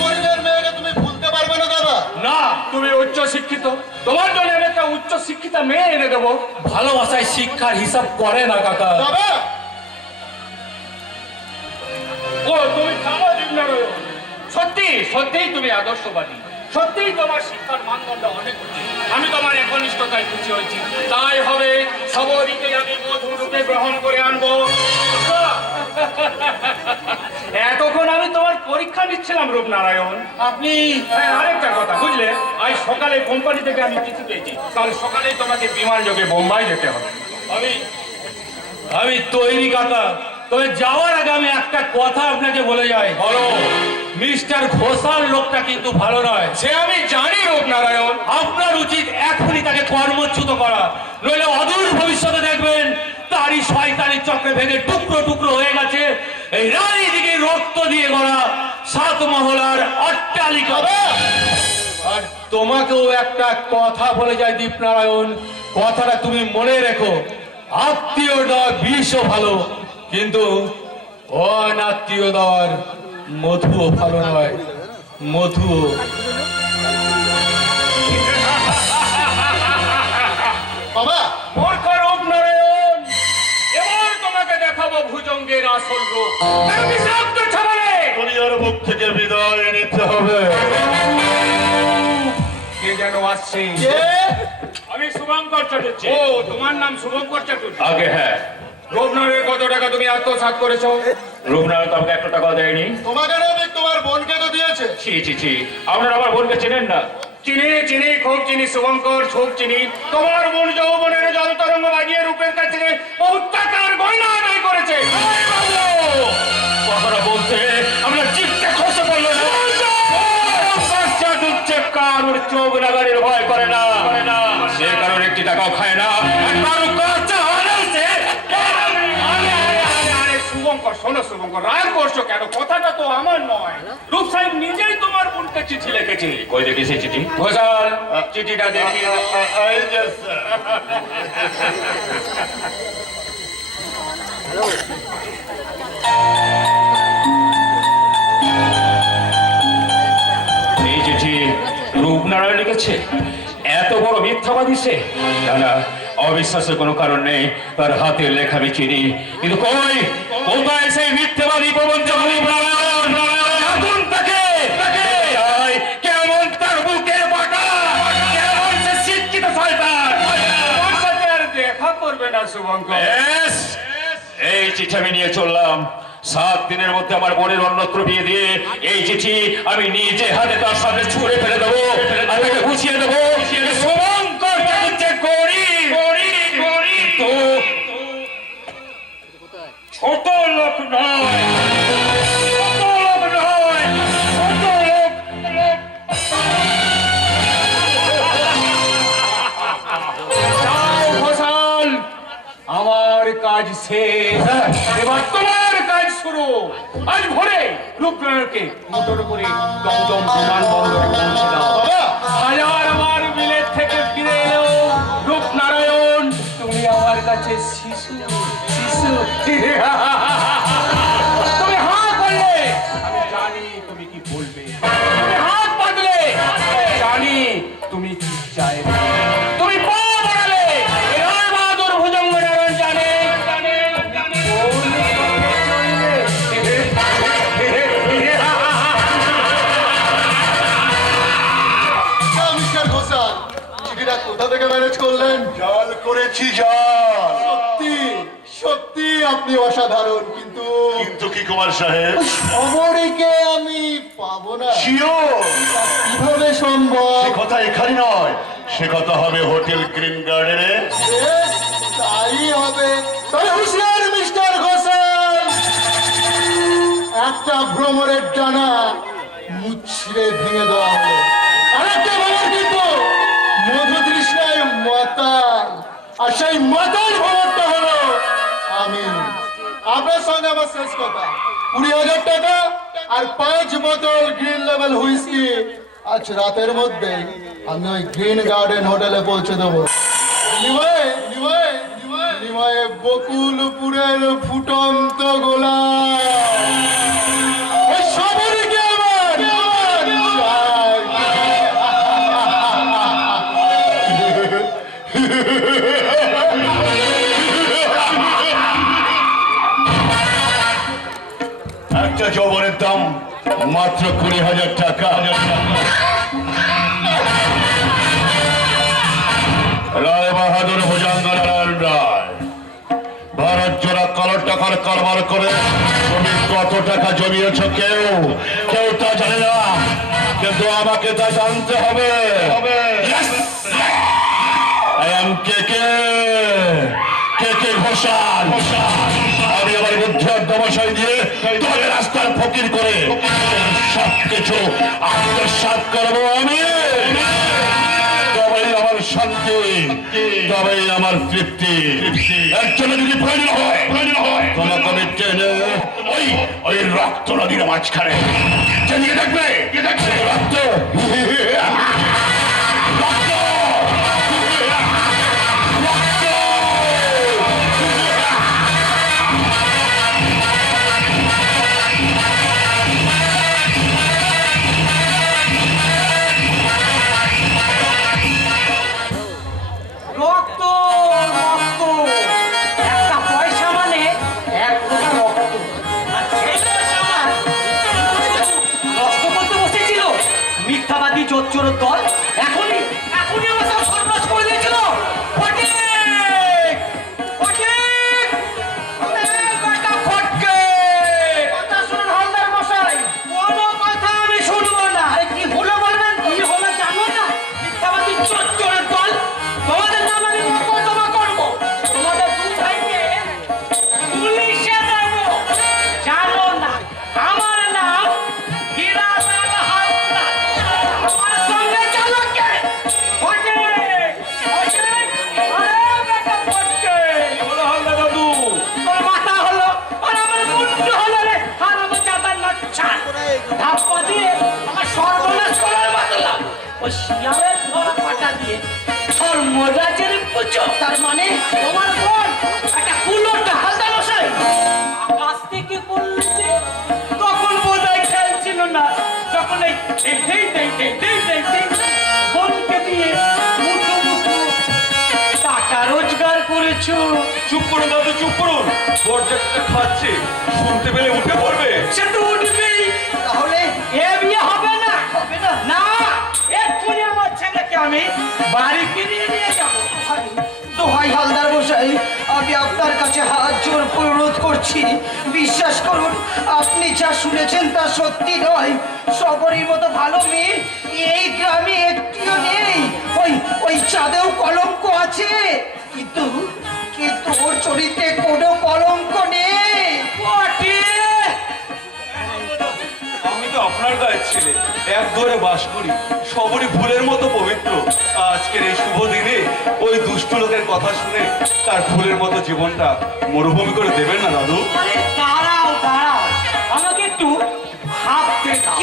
গরিবের মেয়েকে তুমি ভুলতে পারবে না দাদা? না, তুমি উচ্চ শিক্ষিত, তোমার জন্য আমি একটা উচ্চ শিক্ষিতা মেয়ে এনে দেবো। ভালোবাসায় শিক্ষার হিসাব করে না কাকা। বাবা ও তুমি সামাজিক নারায়ণ। সত্যি সত্যিই তুমি আদর্শবাদী, সত্যিই তোমার শিক্ষার মানদণ্ড অনেক উঁচু। আমি তোমার একনিষ্ঠতায় খুশি হয়েছি। তাই হবে সবরীকে আমি বধূরূপে গ্রহণ করে আনবো। এতক্ষণ আমি তোমার পরীক্ষা নিচ্ছিলাম রূপনারায়ণ। আপনি আরেকটা কথা বুঝলে, আজ সকালে কোম্পানি থেকে আমি চিঠি পেয়েছি, কাল সকালেই তোমাকে বিমান যোগে বোম্বাই যেতে হবে। আমি তৈরি কাকা, তবে যাওয়ার আগে আমি একটা কথা আপনাকে বলে যাই। বলো। মিস্টার ঘোষাল লোকটা কিন্তু ভালো নয়। সে আমি জানি রূপনারায়ণ। আপনার উচিত এখনই তাকে কর্মচ্যুত করা, নইলে অদূর ভবিষ্যতে দেখবেন তারই শয়তানি চক্রে ভেঙে টুকরো টুকরো হয়ে গেছে এই রানীদিকে রক্ত দিয়ে গড়া 7 মহলার অট্টালিকা। আর তোমাকেও একটা কথা বলে যায় দীপনারায়ণ, কথাটা তুমি মনে রেখো। আত্মীয় দেওয়ার বিষও ভালো, কিন্তু অনাত্মীয় দেওয়ার মধুও ভালো নয়। মধুও বাবা মূর্খ রূপনারায়ণ, এবার তোমাকে দেখাবো ভুজঙ্গের আসল রূপ। বিষাক্ত ছাগলে দুনিয়ার মুখ থেকে বিদায় নিতে হবে। কে যেন আসছে। কে? আমি শুভঙ্কর চ্যাটার্জি। ও তোমার নাম শুভঙ্কর চ্যাটার্জি? আগে হ্যাঁ, রূপনারায়ণ কত টাকা তুমি আত্মসাৎ করেছো? রূপনারায়ণ তো আমাকে 1 টাকা দেয়নি। তোমাকে না দিক তোমার বোনকে তো দিয়েছে। ছি ছি ছি, আপনারা আমার বোনকে চেনেন না? চিনি চিনি, খুব চিনি শুভঙ্কর, খুব চিনি। তোমার বোন যৌবনের জল তরঙ্গ বাজিয়ে রূপের কাছে বহুত টাকার গয়না আদায় করেছে। কথাটা বলতে আমরা চিত্তে খসে পড়লো না। বাচ্চা ডুবছে, কারোর চোখ লাগানোর ভয় করে না, সে কারোর 1 টাকাও খায় না। আর কারোর কাছে হারাইছে। আরে শুভঙ্কর, শোনো শুভঙ্কর, রাগ করছো কেন? কথাটা তো আমার নয়। রূপ সাহেব নিজেই তোমার বোনকে চিঠি লিখেছে। কই দেখি সেই চিঠি? ঘোষাল, চিঠিটা দেখিয়ে দাও। এই যে স্যার। এই চিঠি রূপনারায়ণ লিখেছে? এত বড় মিথ্যাবাদী সে? না না, অবিশ্বাসের কোনো কারণ নেই, তার হাতের লেখা আমি চিনি। কিন্তু কোথায় সেই মিথ্যাবাদী প্রবঞ্চক রূপনারায়ণ? এখন তাকে চাই, কেমন তার বুকের পাটা, কেমন সে শিক্ষিত শয়তান। তোমার সাথে আর দেখা করবে না শুভঙ্কর। বেশ, এই চিঠি আমি নিয়ে চললাম। 7 দিনের মধ্যে আমার বোনের অন্যত্র বিয়ে দিয়ে এই চিঠি আমি নিজে হাতে তার সামনে ছুঁড়ে ফেলে দেবো, আর তাকে বুঝিয়ে দেবো শুভঙ্কর চ্যাটার্জি গরিব, কিন্তু ছোট লোক নয়, ছোট লোক নয়, ছোট লোক। কাজ শেষ, এবার তোমার কাজ শুরু। আজ ভোরে রূপনারায়ণকে মোটর করে দমদম বিমানবন্দরে পৌঁছে দাও। হাজার বার বিলেত থেকে ফিরে এলো রূপনারায়ণ, তুমি আমার কাছে শিশু শিশু। তুমি হাঁ করলে আমি জানি তুমি কি বলবে, তুমি হাত পাতলে জানি তুমি কি চাইবে, তুমি পা বাড়ালে এবার বাহাদুর ভুজঙ্গ নারায়ণ জানে জানে জানে মিস্টার ঘোষাল, চিঠিটা কোথা থেকে ম্যানেজ করলেন? জল করেছি জল। সত্যি সত্যি আপনি অসাধারণ, কিন্তু কিন্তু কি কুমার সাহেব? খবরকে আমি পাবো না, শিওর কিভাবে সম্ভব? সে কথা এখানে নয়, সে কথা হবে হোটেল গ্রিন গার্ডেনে। বেশ, তাই হবে। তবে হুঁশিয়ার মিস্টার ঘোষাল, একটা ভ্রমরের ডানা মুচড়ে ভেঙে দেওয়া হলো, আর একটা ভ্রমর কিন্তু মধু তৃষ্ণায় মাতাল, আর সেই মাতাল ভ্রমরটা হলো আমি। আপনার সঙ্গে আমার শেষ কথা, 20,000 টাকা আর 5 বোতল গ্রিন লেভেল হুইস্কি আজ রাতের মধ্যে আমি ওই গ্রিন গার্ডেন হোটেলে পৌঁছে দেবো। বিনিময়ে বকুলপুরের ফুটন্ত গোলাপ ওই সবরকে আমার একটা যৌবনের দাম মাত্র 20,000 টাকা। রায় বাহাদুর ভুজঙ্গ নারায়ণ রায়, ভারত জোড়া কালো টাকার কারবার করে তুমি কত টাকা জমিয়েছ কেউ কেউ তা জানে না, কিন্তু আমাকে তা জানতে হবে। I am কেকে ঘোষাল। আমি আমার বুদ্ধি অধ্যবসায় দিয়ে তোমাকে রাস্তার ফকির করে সবকিছু আত্মসাৎ করবো আমি। তবেই আমার শান্তি, তবেই আমার তৃপ্তি। একজনে যদি প্রয়োজন হয় তোমাকে আমি টেনে ওই রক্ত নদীর মাঝখানে যেদিকে দেখবে রক্ত রক্ত রক্ত, একটা পয়সা মানে এক ফোঁটা রক্ত, আর সেই পয়সা আমার নষ্ট করতে বসেছিল মিথ্যাবাদী চোর দল। এখনই এখনই আমার সব সর্বনাশ করে দিয়েছিল। ফটিক! ফটিক! এই বেটা ফটকে! কথা শুনুন হালদার মশাই, কোনো কথা আমি শুনবো না। আরে কি হলো বলবেন? কি হলো জানো না? মিথ্যাবাদী চোরের দল, তোমাদের নাম আমি মোকদ্দমা করবো, তোমাদের দু ভাইকে পুলিশে দেবো। জানো না আমার নাম হীরালাল হালদার। আমার সঙ্গে চলো কে? ফটিক! ফটিক! আরে বেটা ফটকে! বলো হালদার দাদু, তোর মাথা হলো আর আমার মুন্ডু হলো রে, আর আমার চাতার নাচ্ছা ধাপ্পা দিয়ে আমার সর্বনাশ করার বদলা ওই শিয়ালের ধরা পাটা দিয়ে ধর্মরাজের পুজো। তার মানে তোমার বোন একটা কুলোটা হালদার মশাই আকাশ থেকে পড়লে যে তখন বোধহয় খেয়াল ছিল না, যখন এই বোনকে দিয়ে মুঠো মুঠো টাকা রোজগার করেছো। চুপ করুন দাদু, চুপ করুন। বরযাত্রীরা খাচ্ছে, শুনতে পেলে উঠে পড়বে। সে তো উঠবেই, তাহলে এ বিয়ে হবে না। হবে না? না, এক্ষুনি আমার ছেলেকে আমি বাড়ি ফিরিয়ে নিয়ে যাব। দোহাই হালদার মশাই, আমি আপনার কাছে হাত জোর অনুরোধ করছি, বিশ্বাস করুন আপনি যা শুনেছেন তা সত্যি নয়। সবরই মতো ভালো মেয়ে এই গ্রামে একটিও নেই। ওই চাঁদেও কলঙ্ক আছে, কিন্তু কিন্তু ওর চরিত্রে কোনো কলঙ্ক নেই। আমি তো আপনার গায়ের ছেলে, এক ঘরে বাস করি, সবরই ফুলের মতো পবিত্র। আজকের এই শুভ দিনে ওই দুষ্ট লোকের কথা শুনে তার ফুলের মতো জীবনটা মরুভূমি করে দেবেন না দাদু? আরে দাঁড়াও দাঁড়াও, আমাকে একটু ভাবতে দাও।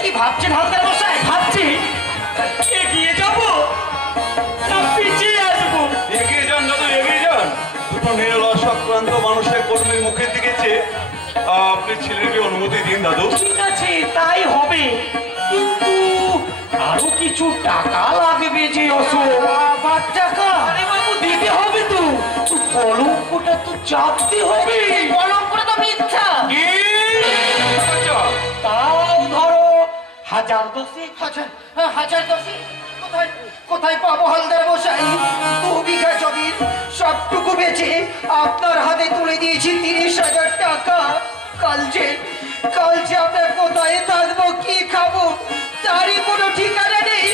কি ভাবছেন হালদার মশাই? ভাবছি এগিয়ে যাব না পিছিয়ে আসবো। এগিয়ে যান দাদু, এগিয়ে যান। দুটো নিরলস আক্রান্ত মানুষের কর্মের মুখের দিকে চেয়ে আপনি ছেলেকে অনুমতি দিন দাদু। ঠিক আছে, তাই হবে, কিন্তু আরো কিছু টাকা লাগবে যে অশোক। আবার টাকা? আরে বাবু, দিতে হবে তো, কলঙ্কটা তো চাপতে হবে। কলঙ্কটা তো মিথ্যা। তাও ধরো 1010। হাজার 10? কোথায় কোথায় পাবো হালদার মশাই? 2 বিঘা জমির সবটুকু বেচে আপনার হাতে তুলে দিয়েছি 30,000 টাকা। কাল যে আমরা কোথায় থাকবো, কি খাবো, তারই কোনো ঠিকানা নেই।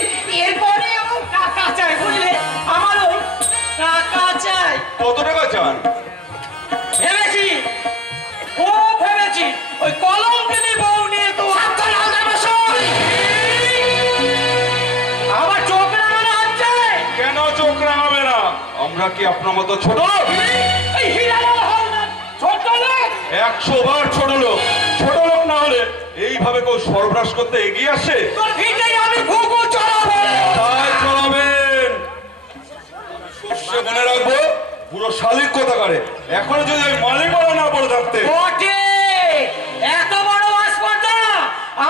এরপরেও টাকা চাই, বুঝলে? আমারও টাকা চাই। কত টাকা চান? ভেবেছি, ও ভেবেছি, ওই কলঙ্কিনী বউ নিয়ে তো সাবধান হালদার মশাই। আমার চোখ রাঙানো হচ্ছে। কেন চোখ রাঙাবে না? আমরা কি আপনার মতো ছোট লোক? এই হীরালাল হালদার ছোট লোক? 100 বার ছোট লোক। ছোট লোক না হলে এইভাবে কেউ সর্বনাশ করতে এগিয়ে আসে? তোর ভিটেই আমি ঘুঘু চড়াবো। তাই চলাবেন। সর্ষে মনে রাখবো, পুরো শালিক কথা করে। এখনো যদি ওই মালিকওয়ালা না পড়ে থাকতে। বটে, এত বড় আসপর্দা,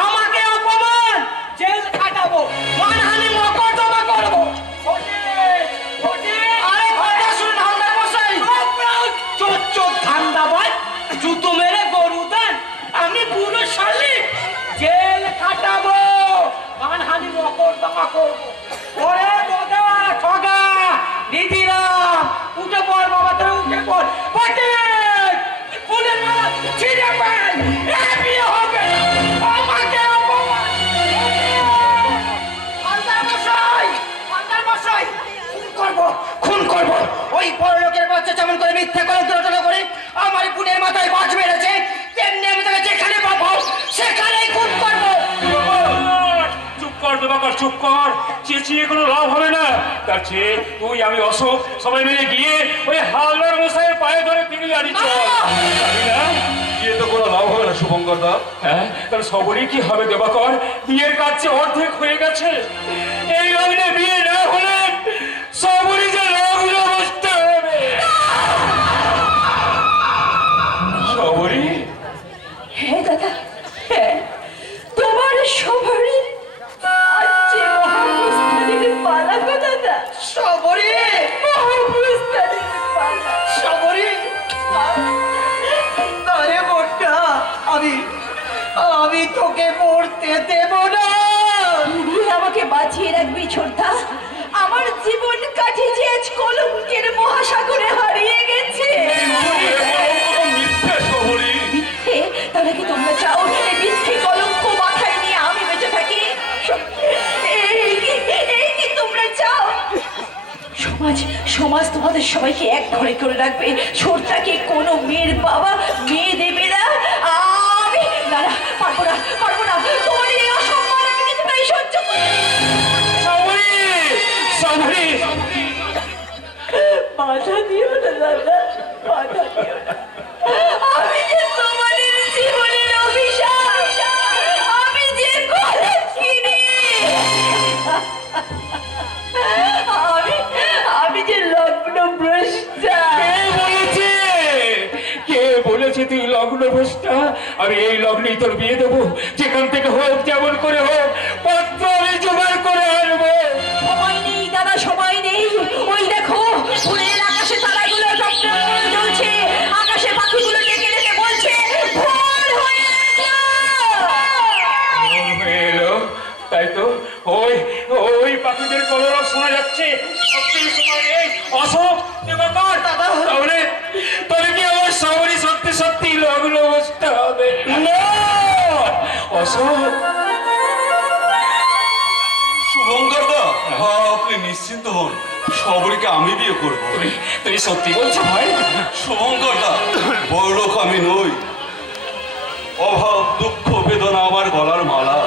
আমাকে অপমান, জেল খাটাবো, মানহানি মকদ্দমা করবো। বটে, বটে। আরে কথা শুনুন হালদার মশাই। চোর ধান্দাবাজ, জুতো মেরে গরু দেন, আমি পুরো শালিক, জেল খাটাবো, মানহানি মকদ্দমা করবো। ওরে বোকা, ঠগা, দিদিরাম, উঠে পড় বাবা, তোরা উঠে পড়। বটে, ফুলের মালা ছিঁড়ে ফেল, এ বিয়ে হবে না, আমাকে অপমান। হালদার মশাই, হালদার মশাই, খুন করবো। ওই পরলোকের বাচ্চা যেমন করে মিথ্যা কলঙ্ক রচনা করে আমার পুনের মাথায় বাজ মেরেছে, তেমনি আমি তাকে যেখানে পাবো সেখানেই খুন করবো। চুপ কর দেবাকর, চুপ কর, চেঁচিয়ে কোনো লাভ হবে না। তার চেয়ে তুই আমি অশোক সবাই মিলে গিয়ে ওই হালদার মশাইয়ের পায়ে ধরে ফিরিয়ে আনি। চল, জানি না গিয়ে তো কোনো লাভ হবে না শুভঙ্কর দা। হ্যাঁ, তাহলে সবরই কি হবে দেবাকর? বিয়ের কাজ যে অর্ধেক হয়ে গেছে। এই লগ্নে বিয়ে না হলে সবরই যে লগ্ন বসতে হবে। সবরই হ্যাঁ দাদা, হ্যাঁ, তোমার সবারই আজ যে মহাপ্রস্থানের পালা গো দাদা। সবরে, মহাপ্রস্থানের পালা। সবরে, আরে বোনটা, আমি তোকে মরতে দেব না। তুমি আমাকে বাঁচিয়ে রাখবি ছোটদা। আমার জীবন কাঠি যে আজ কলঙ্কের মহাসাগরে হারিয়ে গেছে। মিথ্যে শহরী। মিথ্যে? তাহলে কি তোমরা চাও এই মিথ্যে কলঙ্ক মাথায় নিয়ে আমি বেঁচে থাকি? এই কি তোমরা চাও? সমাজ তোমাদের সবাইকে এক ঘরে করে রাখবে। ছোটটাকে কোনো মেয়ের বাবা মেয়ে দেবে না। আমি না, পারবো না, পারবো না। তোমার এই অসম্মান আমি কিছুতেই সহ্য করি না। সবরই, সবরই। বাধা দিও না দাদা, বাধা দিও না। আমি যে তোমাদের জীবনের অভিশাপ, আমি যে কলঙ্কিনী, আমি যে লগ্ন ভ্রষ্টা। কে বলেছে তুই লগ্ন ভ্রষ্টা? আমি এই লগ্নেই তোর বিয়ে দেবো, যেখান থেকে হোক, যেমন করে হোক, পত্র আমি জোগাড় করে আনবো। সময় নেই দাদা, সময় নেই। ওই দেখো, ফুলের আকাশে তারাগুলো টপটপ জ্বলছে, আকাশে পাখিগুলো ডেকে ডেকে বলছে ভোর হয়ে এলো। তাই তো, ওই পাখিদের কলরব শোনা যাচ্ছে। সত্যি সময় নেই। অশোক, দেবাকর, তাহলে কি আমার সবরই সত্যি সত্যি লগ্ন বসতে হবে? না, অশোক। শুভঙ্কর দা, আপনি নিশ্চিন্ত হন, সবরীকে আমি বিয়ে করবো। তুই সত্যি বলছো ভাই? শুভঙ্কর দা, বড় লোক আমি নই। অভাব, দুঃখ, বেদনা আমার গলার মালা।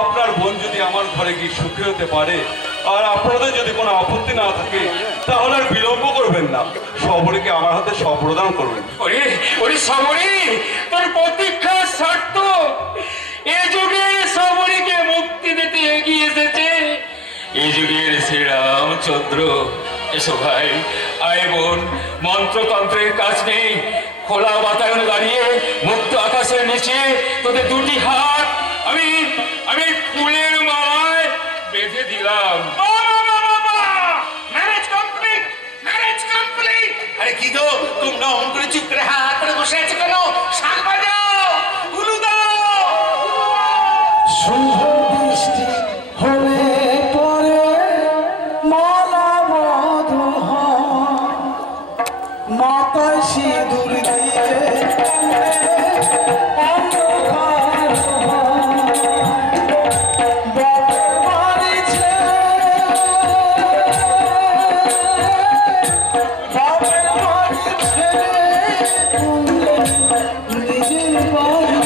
আপনার বোন যদি আমার ঘরে গিয়ে সুখী হতে পারে, আর আপনাদের যদি কোনো আপত্তি না থাকে, তাহলে আর বিলম্ব করবেন না, সবরীকে আমার হাতে সপ্রদান করবেন। ওরে ওরে সবরী, তোর প্রতীক্ষা শর্ত এ যুগের সবরীকে মুক্তি দিতে এগিয়ে এসেছে এই যুগের শ্রীরামচন্দ্র। এসো ভাই, আয় বোন, মন্ত্রতন্ত্রের কাজ নেই। খোলা বাতায়নে দাঁড়িয়ে মুক্ত আকাশের নিচে তোদের দুটি হাত আমি আমি ফুলের মালায় বেঁধে দিলাম। Marriage complete, marriage complete. আরে কি গো, তোমরা অমন করে চুপ করে হাত করে বসে আছো কেন? শাক বাজাও, উলু দাও। শুভ বৃষ্টি হলে পরে মালা বধূ হয়, মাথায় সিঁদুর দিয়ে অন্ধকার হয়। বাপের বাড়ি ছেড়ে, বাপের বাড়ি ছেড়ে নিজের বাড়ি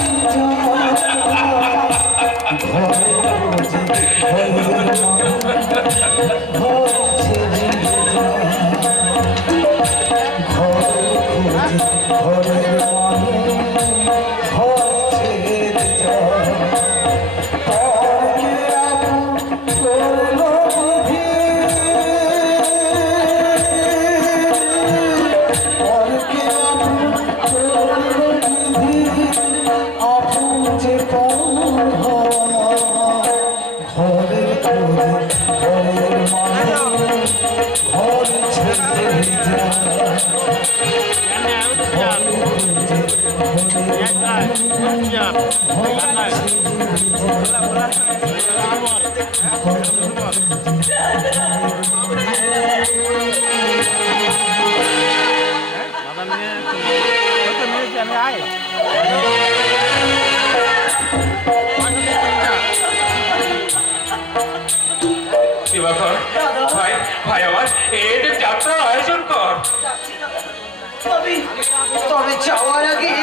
যায়। দিবাকর ভাই, ভাই আমার এদের যাত্রার আয়োজন কর। তবে তবে যাওয়ার আগে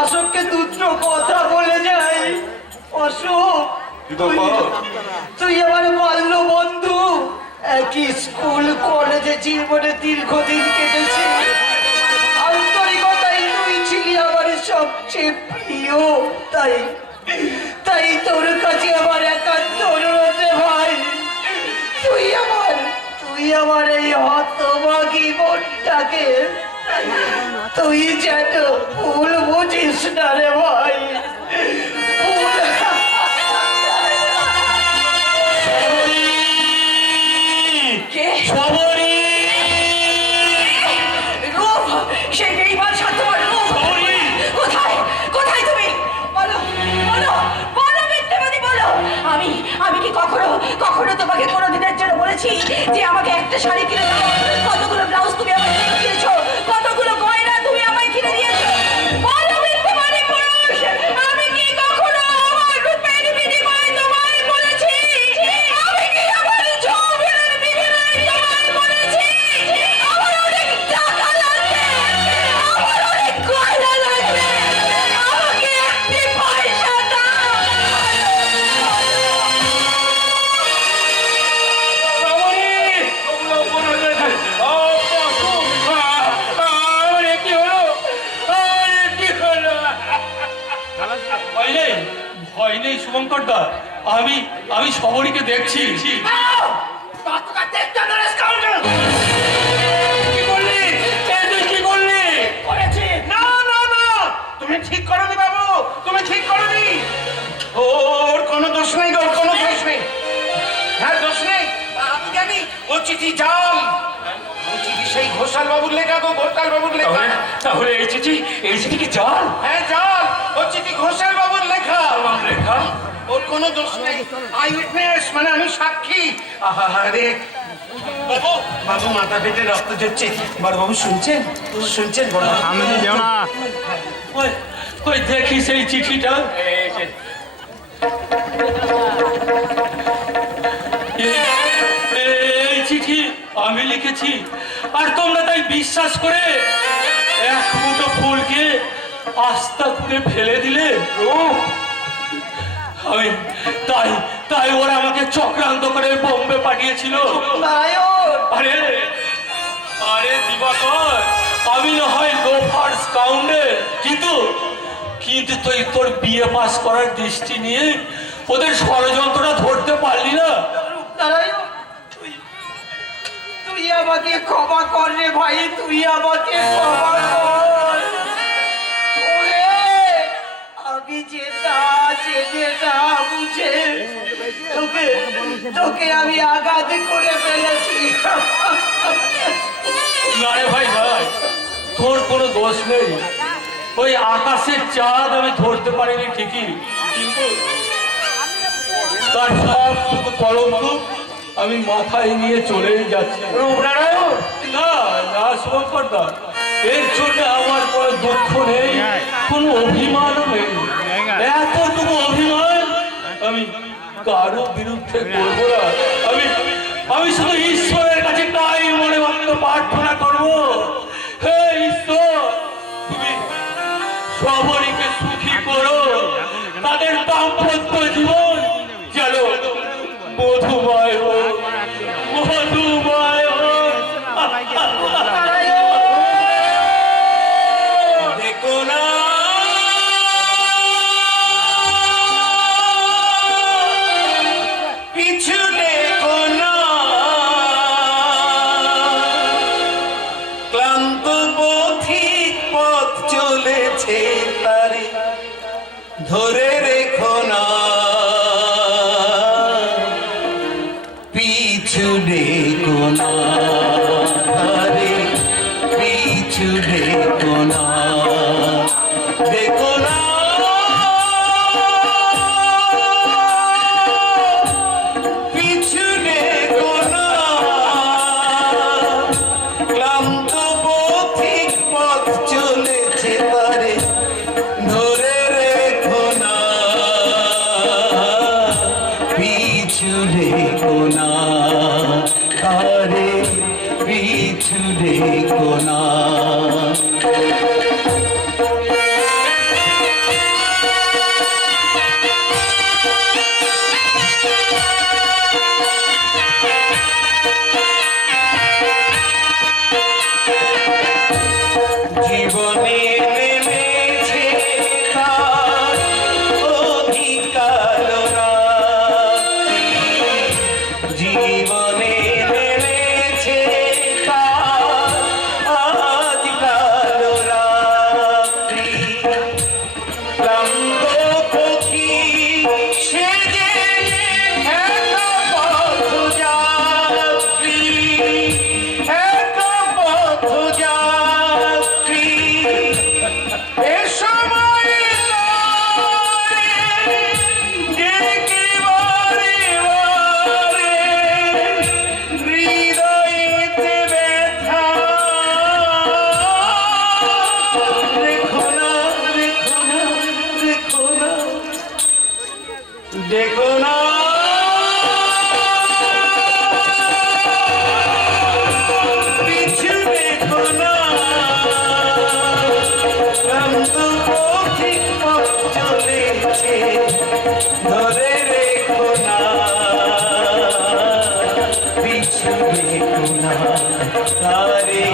অশোককে দুটো কথা বলে যাই। অশোক, তুই আমার বাল্য বন্ধু, একই স্কুল কলেজে জীবনে দীর্ঘদিন কেটেছে। আন্তরিকতাই তুই ছিলি আমার সবচেয়ে প্রিয়। তাই তোর কাছে আমার একান্ত অনুরোধ ভাই, তুই আমার এই হতভাগী বোনটাকে তুই যেন ভুল বুঝিস না রে ভাই। সেই বেঈমান স্বার্থপর রূপ। কোথায় কোথায় তুমি? বলো বলো বলো মিথ্যাবাদী বলো। আমি কি কখনো তোমাকে কোনোদিনের জন্য বলেছি যে আমাকে একটা শাড়ি কিনে দাও? কতগুলো ব্লাউজ তুমি আমায় কিনেছো? কতগুলো গয়না তুমি আমায় কিনে দিয়েছো? বলো মিথ্যাবাদী পুরুষ, আমি কি কখনো আমার রূপের বিনিময়ে তোমায় বলেছি? আমি কি আমার যৌবনের বিনিময়ে তোমায় বলেছি আমার অনেক টাকা লাগবে, আমার অনেক গয়না লাগবে, আমাকে একটি পয়সা দাও? ভয় নেই শুভঙ্কর দা, আমি সবরীকে দেখছি। কি করলি? তুই কি করলি? না না না, তুমি ঠিক করনি বাবু, তুমি ঠিক করনি। ওর কোনো দোষ নেই, ওর কোনো দোষ নেই। হ্যাঁ দোষ নেই, আমি জানি। ও চিঠি জাল, ও চিঠি সেই ঘোষাল বাবুর লেখা গো, ঘোষাল বাবুর লেখা। তাহলে এই চিঠি কি জাল? হ্যাঁ জাল, ও চিঠি ঘোষাল বাবুর লেখা। লেখা? ওর কোনো দোষ নেই। আই উইটনেস মানে আমি সাক্ষী। আরে বাবু, বাবু মাথা পেটে রক্ত ঝরছে। বড় বাবু শুনছেন? শুনছেন বড় বাবু? আমি যেও না। ওই দেখি সেই চিঠিটা। এই চিঠি আমি লিখেছি, আর তোমরা তাই বিশ্বাস করে এক মুঠো ফুলকে আস্থা করে ফেলে দিলে আমি তাই তাই ওরা আমাকে চক্রান্ত করে বোম্বে পাঠিয়েছিল। আরে আরে দিবাকর, আমি না হয় লোফার স্কাউন্ডার, কিন্তু কিন্তু তুই তোর বিয়ে পাস করার দৃষ্টি নিয়ে ওদের ষড়যন্ত্রটা ধরতে পারলি না। নারায়ণ, তুই আমাকে ক্ষমা কর রে ভাই, তুই আমাকে ক্ষমা কর। ওরে, আমি যে না জেনে না বুঝে তোকে আমি আঘাত করে ফেলেছি। না রে ভাই ভাই, তোর কোনো দোষ নেই। ওই আকাশের চাঁদ আমি ধরতে পারিনি ঠিকই, কিন্তু তার সবটুকু কলঙ্ক আমি মাথায় নিয়ে চলেই যাচ্ছি। রূপনারায়ণ, না না শুভঙ্কর দা, এর জন্য আমার কোনো দুঃখ নেই, কোনো অভিমানও নেই। এতটুকু অভিমান আমি কারো বিরুদ্ধে করবো না। আমি শুধু ঈশ্বরের কাছে তাই মনে মনে প্রার্থনা করবো, হে ঈশ্বর, তুমি সবাইকে সুখী করো, তাদের দাম্পত্য জীবন যেন মধুময় হোক, মধুময় হোক। দেখো না পিছু দেখো না, ক্লান্ত পথিক পথ চলেছে তারে ধরে রেখো না, পিছু দেখো না, আরে পিছু দেখো না, দেখো না পিছু দেখো না, ক্লান্ত পথিক পথ চলেছে তারে ধরে রেখো না, পিছু দেখো না, আরে পিছু দেখো না। জীবনে নেমেছে তার অধিকার রাত্রি, জীবনে নেমেছে তার অধিকার রাত্রি, ক্লান্ত পথি সে যে এক পথ যাত্রী, এক পথ যাত্রী, এ সময় তারে ডেকে বারে বারে হৃদয়েতে ব্যথা, রেখো না, রেখো না, রেখো না, দেখো না, পিছু দেখো না, ক্লান্ত পথিক পথ চলেছে ধরে রেখো না, পিছু দেখো না, আরে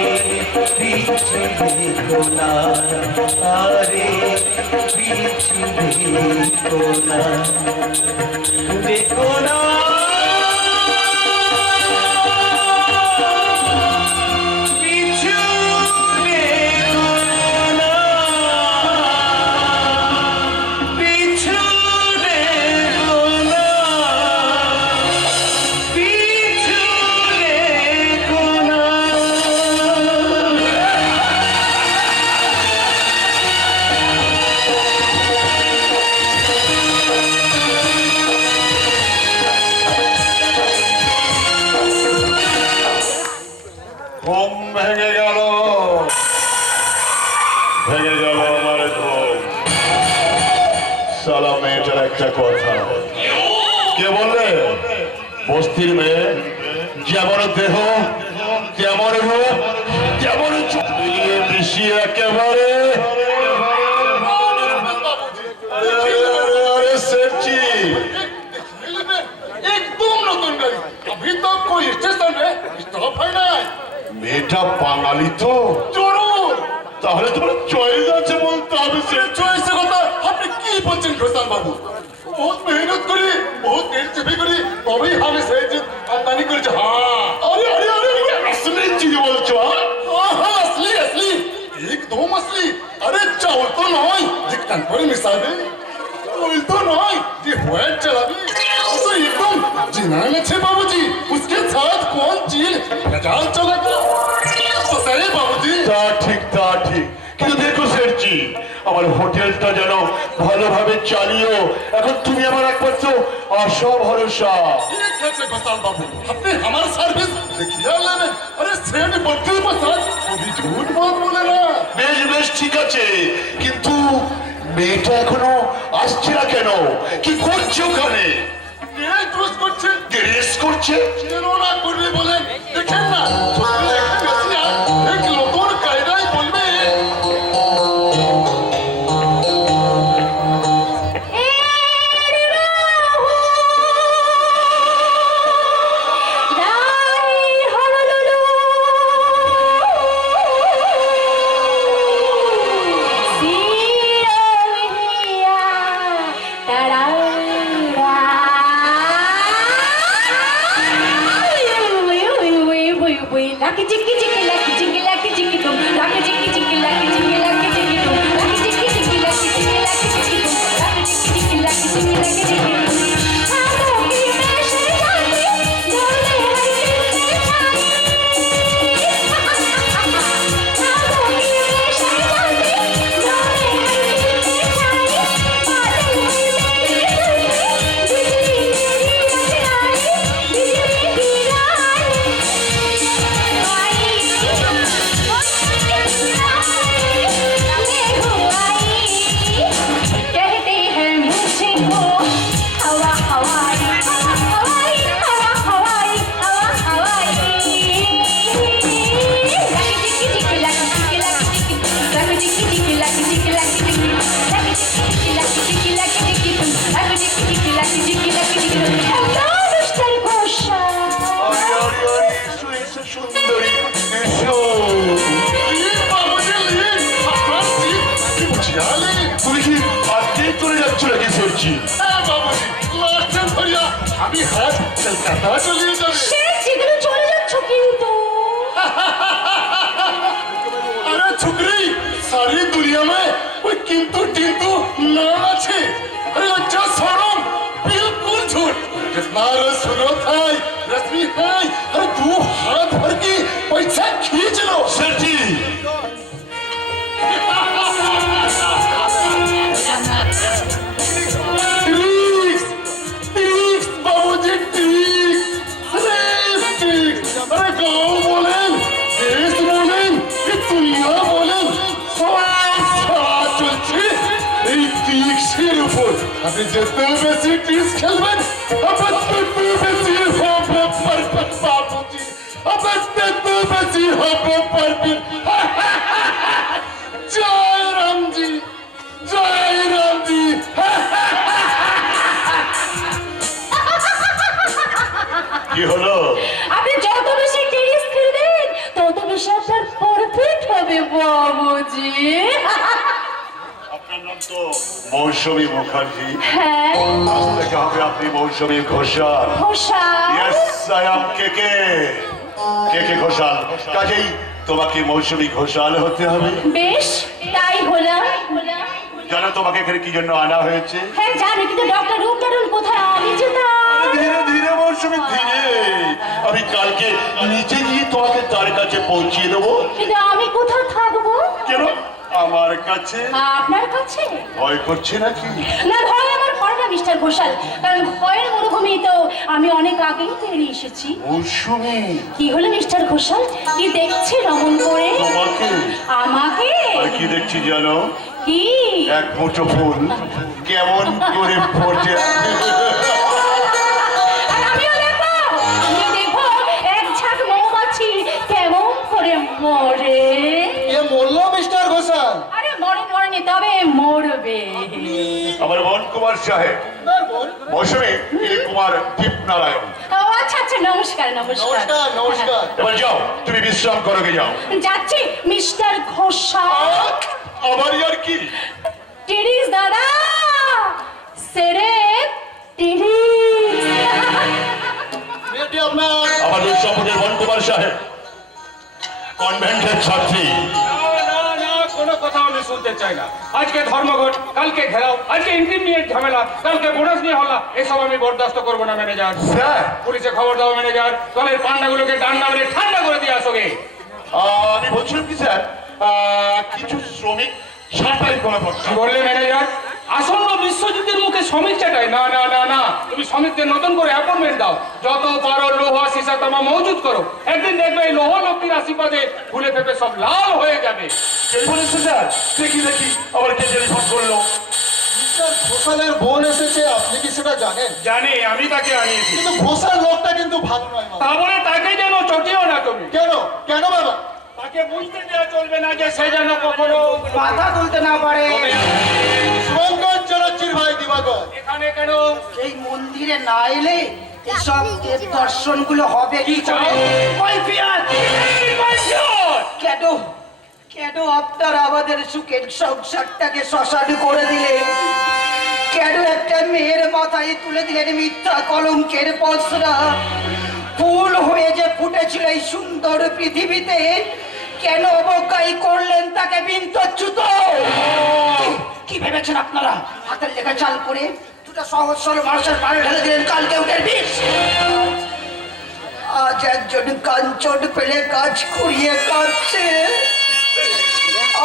পিছু দেখো না, আরে পিছু দেখো না, দেখো না, পিছু দেখো না, পিছু দেখো না, পিছু দেখো না। ঘুম ভেঙে গেল, ভেঙে গেল আমার ঘুম। সালা মেয়েটার একটা কথা, কে বললে? বস্তির মেয়ে, যেমন দেহ তেমন রূপ তেমন চোখ, মিলিয়ে মিশিয়ে একেবারে মেয়েটা বাঙালি তো জরুর তাহলে তোমার চয়েস আছে বলতে হবে সে চয়েসের কথা আপনি কি বলছেন ঘোষাল বাবু? বহুত মেহনত করি, বহুত দেশ চেপে করি, তবেই আমি সেই যে আমদানি করেছি। হ্যাঁ আরে আরে আরে আসলে চিনি বলছো हाँ असली असली एकदम असली। अरे चावल तो नहीं जे कंपनी मिसाबे ऑयल तो नहीं जे व्हाइट चलाबी तो एकदम जिनान अच्छे बाबूजी उसके साथ कौन चीज गजाल चलेगा तो सही बाबूजी। তা ঠিক কিন্তু দেখো শেঠজি আমার হোটেলটা যেন ভালোভাবে চালিও এখন তুমি আমার একমাত্র আশা ভরসা ठीक है से गोसाल बाबू अपने हमारा सर्विस देखिए लेने। अरे सेठ बत्ती पसंद वो भी झूठ बात बोले ना। বেশ বেশ ঠিক আছে কিন্তু মেয়েটা এখনো আসছে না কেন কি করছে ওখানে ये ड्रेस করছে ড্রেস করছে কেন না করবে বলেন দেখেন না এক নতুন কায়দায় বলবে Lucky chicky chicky lucky chicky dum lucky chicky chicky lucky chicky dum lucky chicky chicky lucky chicky lucky chicky lucky chicky dum हाथों की मैशे जाती डोले हर दिल में छाई हाथों की मैशे जाती डोले हर दिल में छाई बादल में मेरे दिल में बिजली मेरी अंगड़ाई बिजली की रानी कहते हैं मुझे को हवा हवाई हवाई हवा हवाई हवा हवाई लकी चिकी लकी चिकी लकी चिकी लकी चिकी लकी चिकी लकी चिकी लकी चिकी लकी चिकी लकी चिकी लकी चिकी हेलो मिस्टर घोषा আরে আরে আরে এসো এসো সুন্দরী এসো বাবুজি লিন আপনার কি বুঝিয়ালে তুমি কি আজকেই চলে যাচ্ছ নাকি শেঠজি হ্যাঁ বাবুজি লাস্ট ধরিয়া আমি হাত কলকাতা চলে যাবে। সে যেগুলো চলে যাচ্ছ কিন্তু अरे छुकरी सारी दुनिया में कोई किंतु टिंतु ना अच्छे। अरे अच्छा सोनम बिल्कुल झूठ जितना सुनो था रश्मि है। अरे तू हाथ भर की पैसा खींच लो শেঠজি ट्रिक्स ट्रिक्स बाबूजी ट्रिक्स। अरे ट्रिक्स अरे गाँव बोलें देश बोलें ये दुनिया बोलें सब साथ चलছে এই ট্রিক্সের উপর। আপনি যত বেশি ট্রিক্স খেলবেন আপনার তত বেশি হবে পারফেক্ট বাবুজি আপনার তত বেশি হবে পারফেক্ট। জয় রামজি জয় রামজি। কি হলো আপনি যত বেশি টেনিস খেলবেন তত বেশি আপনার পারফেক্ট হবে বাবুজি। আপনার নাম তো মৌসুমী মুখার্জি হ্যাঁ আজ থেকে হবে আপনি মৌসুমী ঘোষাল ঘোষা ইয়েস আই এম কেকে কেকে ঘোষাল কাজেই তোমাকে মৌসুমী ঘোষাল হতে হবে বেশ তাই হলাম। জানো তোমাকে এখানে কি জন্য আনা হয়েছে হ্যাঁ জানি কিন্তু ডক্টর রূপদারুল কোথায় আমি যেতাম। ধীরে ধীরে মৌসুমী ধীরে আমি কালকে নিচে গিয়ে তোমাকে তার কাছে পৌঁছিয়ে দেবো কিন্তু আমি কোথায় থাকবো? কেন আমার কাছে আপনার কাছে? ভয় করছে নাকি না ভয় আমার করে না মিস্টার ঘোষাল কারণ ভয়ের মরুভূমি তো আমি অনেক আগেই তৈরি এসেছি। মৌসুমী কি হলো মিস্টার ঘোষাল কি দেখছি রমন করে তোমাকে আমাকে? আর কি দেখছি জানো কি এক মুঠো ফুল কেমন করে ফোটে আর আমিও দেখবো এক ঝাঁক মৌমাছি কেমন করে মরে। ये बोलो मिस्टर घोषाल। আরে মরেনি তবে মরবে। আমার মন কুমার সাহেব মৌসুমী এই কুমার দীপ নারায়ণ ও আচ্ছা আচ্ছা, নমস্কার নমস্কার। নমস্কার নমস্কার। এবার যাও, তুমি বিশ্রাম করো গে যাও। যাচ্ছি মিস্টার ঘোষাল। আবার আর কি? টিরিস দাদা, সেরে টিরিস। মেয়েটি আপনার আমাদের শপথের বনকুমার সাহেব, কনভেন্টের ছাত্রী। না না, কোনো কথা আমি শুনতে চাই না। আজকে ধর্মঘট, কালকে ঘেরাও, আজকে ইঞ্জিন নিয়ে ঝামেলা, কালকে বোনাস নিয়ে হল্লা, এসব আমি বরদাস্ত করবো না ম্যানেজার। স্যার, পুলিশে খবর দাও ম্যানেজার, দলের পান্ডাগুলোকে ডান্ডা মেরে ঠান্ডা করে দিয়ে আসোগে। আমি বলছিলাম কি স্যার, কিছু শ্রমিক সাঁতারি করা কি দরকার। বললে ম্যানেজার? আসন্ন বিশ্বযুদ্ধের মুখে শ্রমিক চাটাই? না না না না, তুমি শ্রমিকদের নতুন করে অ্যাপয়েন্টমেন্ট দাও, যত পারো লোহা সীসা তামা মজুত করো। একদিন দেখবে এই লোহ লক্ষ্মীর আশীর্বাদে ফুলে ফেপে সব লাল হয়ে যাবে। কে বলেছে স্যার? দেখি দেখি আবার কে টেলিফোন করলো। মিস্টার ঘোষালের বোন এসেছে, আপনি কি সেটা জানেন? জানি, আমি তাকে আনিয়েছি। কিন্তু ঘোষাল লোকটা কিন্তু ভালো নয় বাবা। তা বলে তাকে যেন চটিও না তুমি। কেন কেন বাবা? তাকে বুঝতে দেওয়া চলবে না যে সে যেন কখনো মাথা তুলতে না পারে। শুভঙ্কর চলচ্চির ভাই দিবাকর। এখানে কেন? এই মন্দিরে না এলে এসব দর্শন গুলো হবে কি করে? কৈফিয়ত! কেন কেন আপনারা আমাদের সুখের সংসারটাকে শ্মশান করে দিলেন? কেন একটা মেয়ের মাথায় তুলে দিলেন মিথ্যা কলঙ্কের পসরা? ফুল হয়ে যে ফুটেছিল এই সুন্দর পৃথিবীতে, কেন অবজ্ঞাই করলেন তাকে বিন্তচ্যুত? কি ভেবেছেন আপনারা? হাতের লেখা চাল করে দুটো সহজ সরল মানুষের পায়ে ঢেলে দিলেন কালকে উঠে বিষ। আজ একজন কাঞ্চন পেলে কাজ করিয়ে কাঁদছে,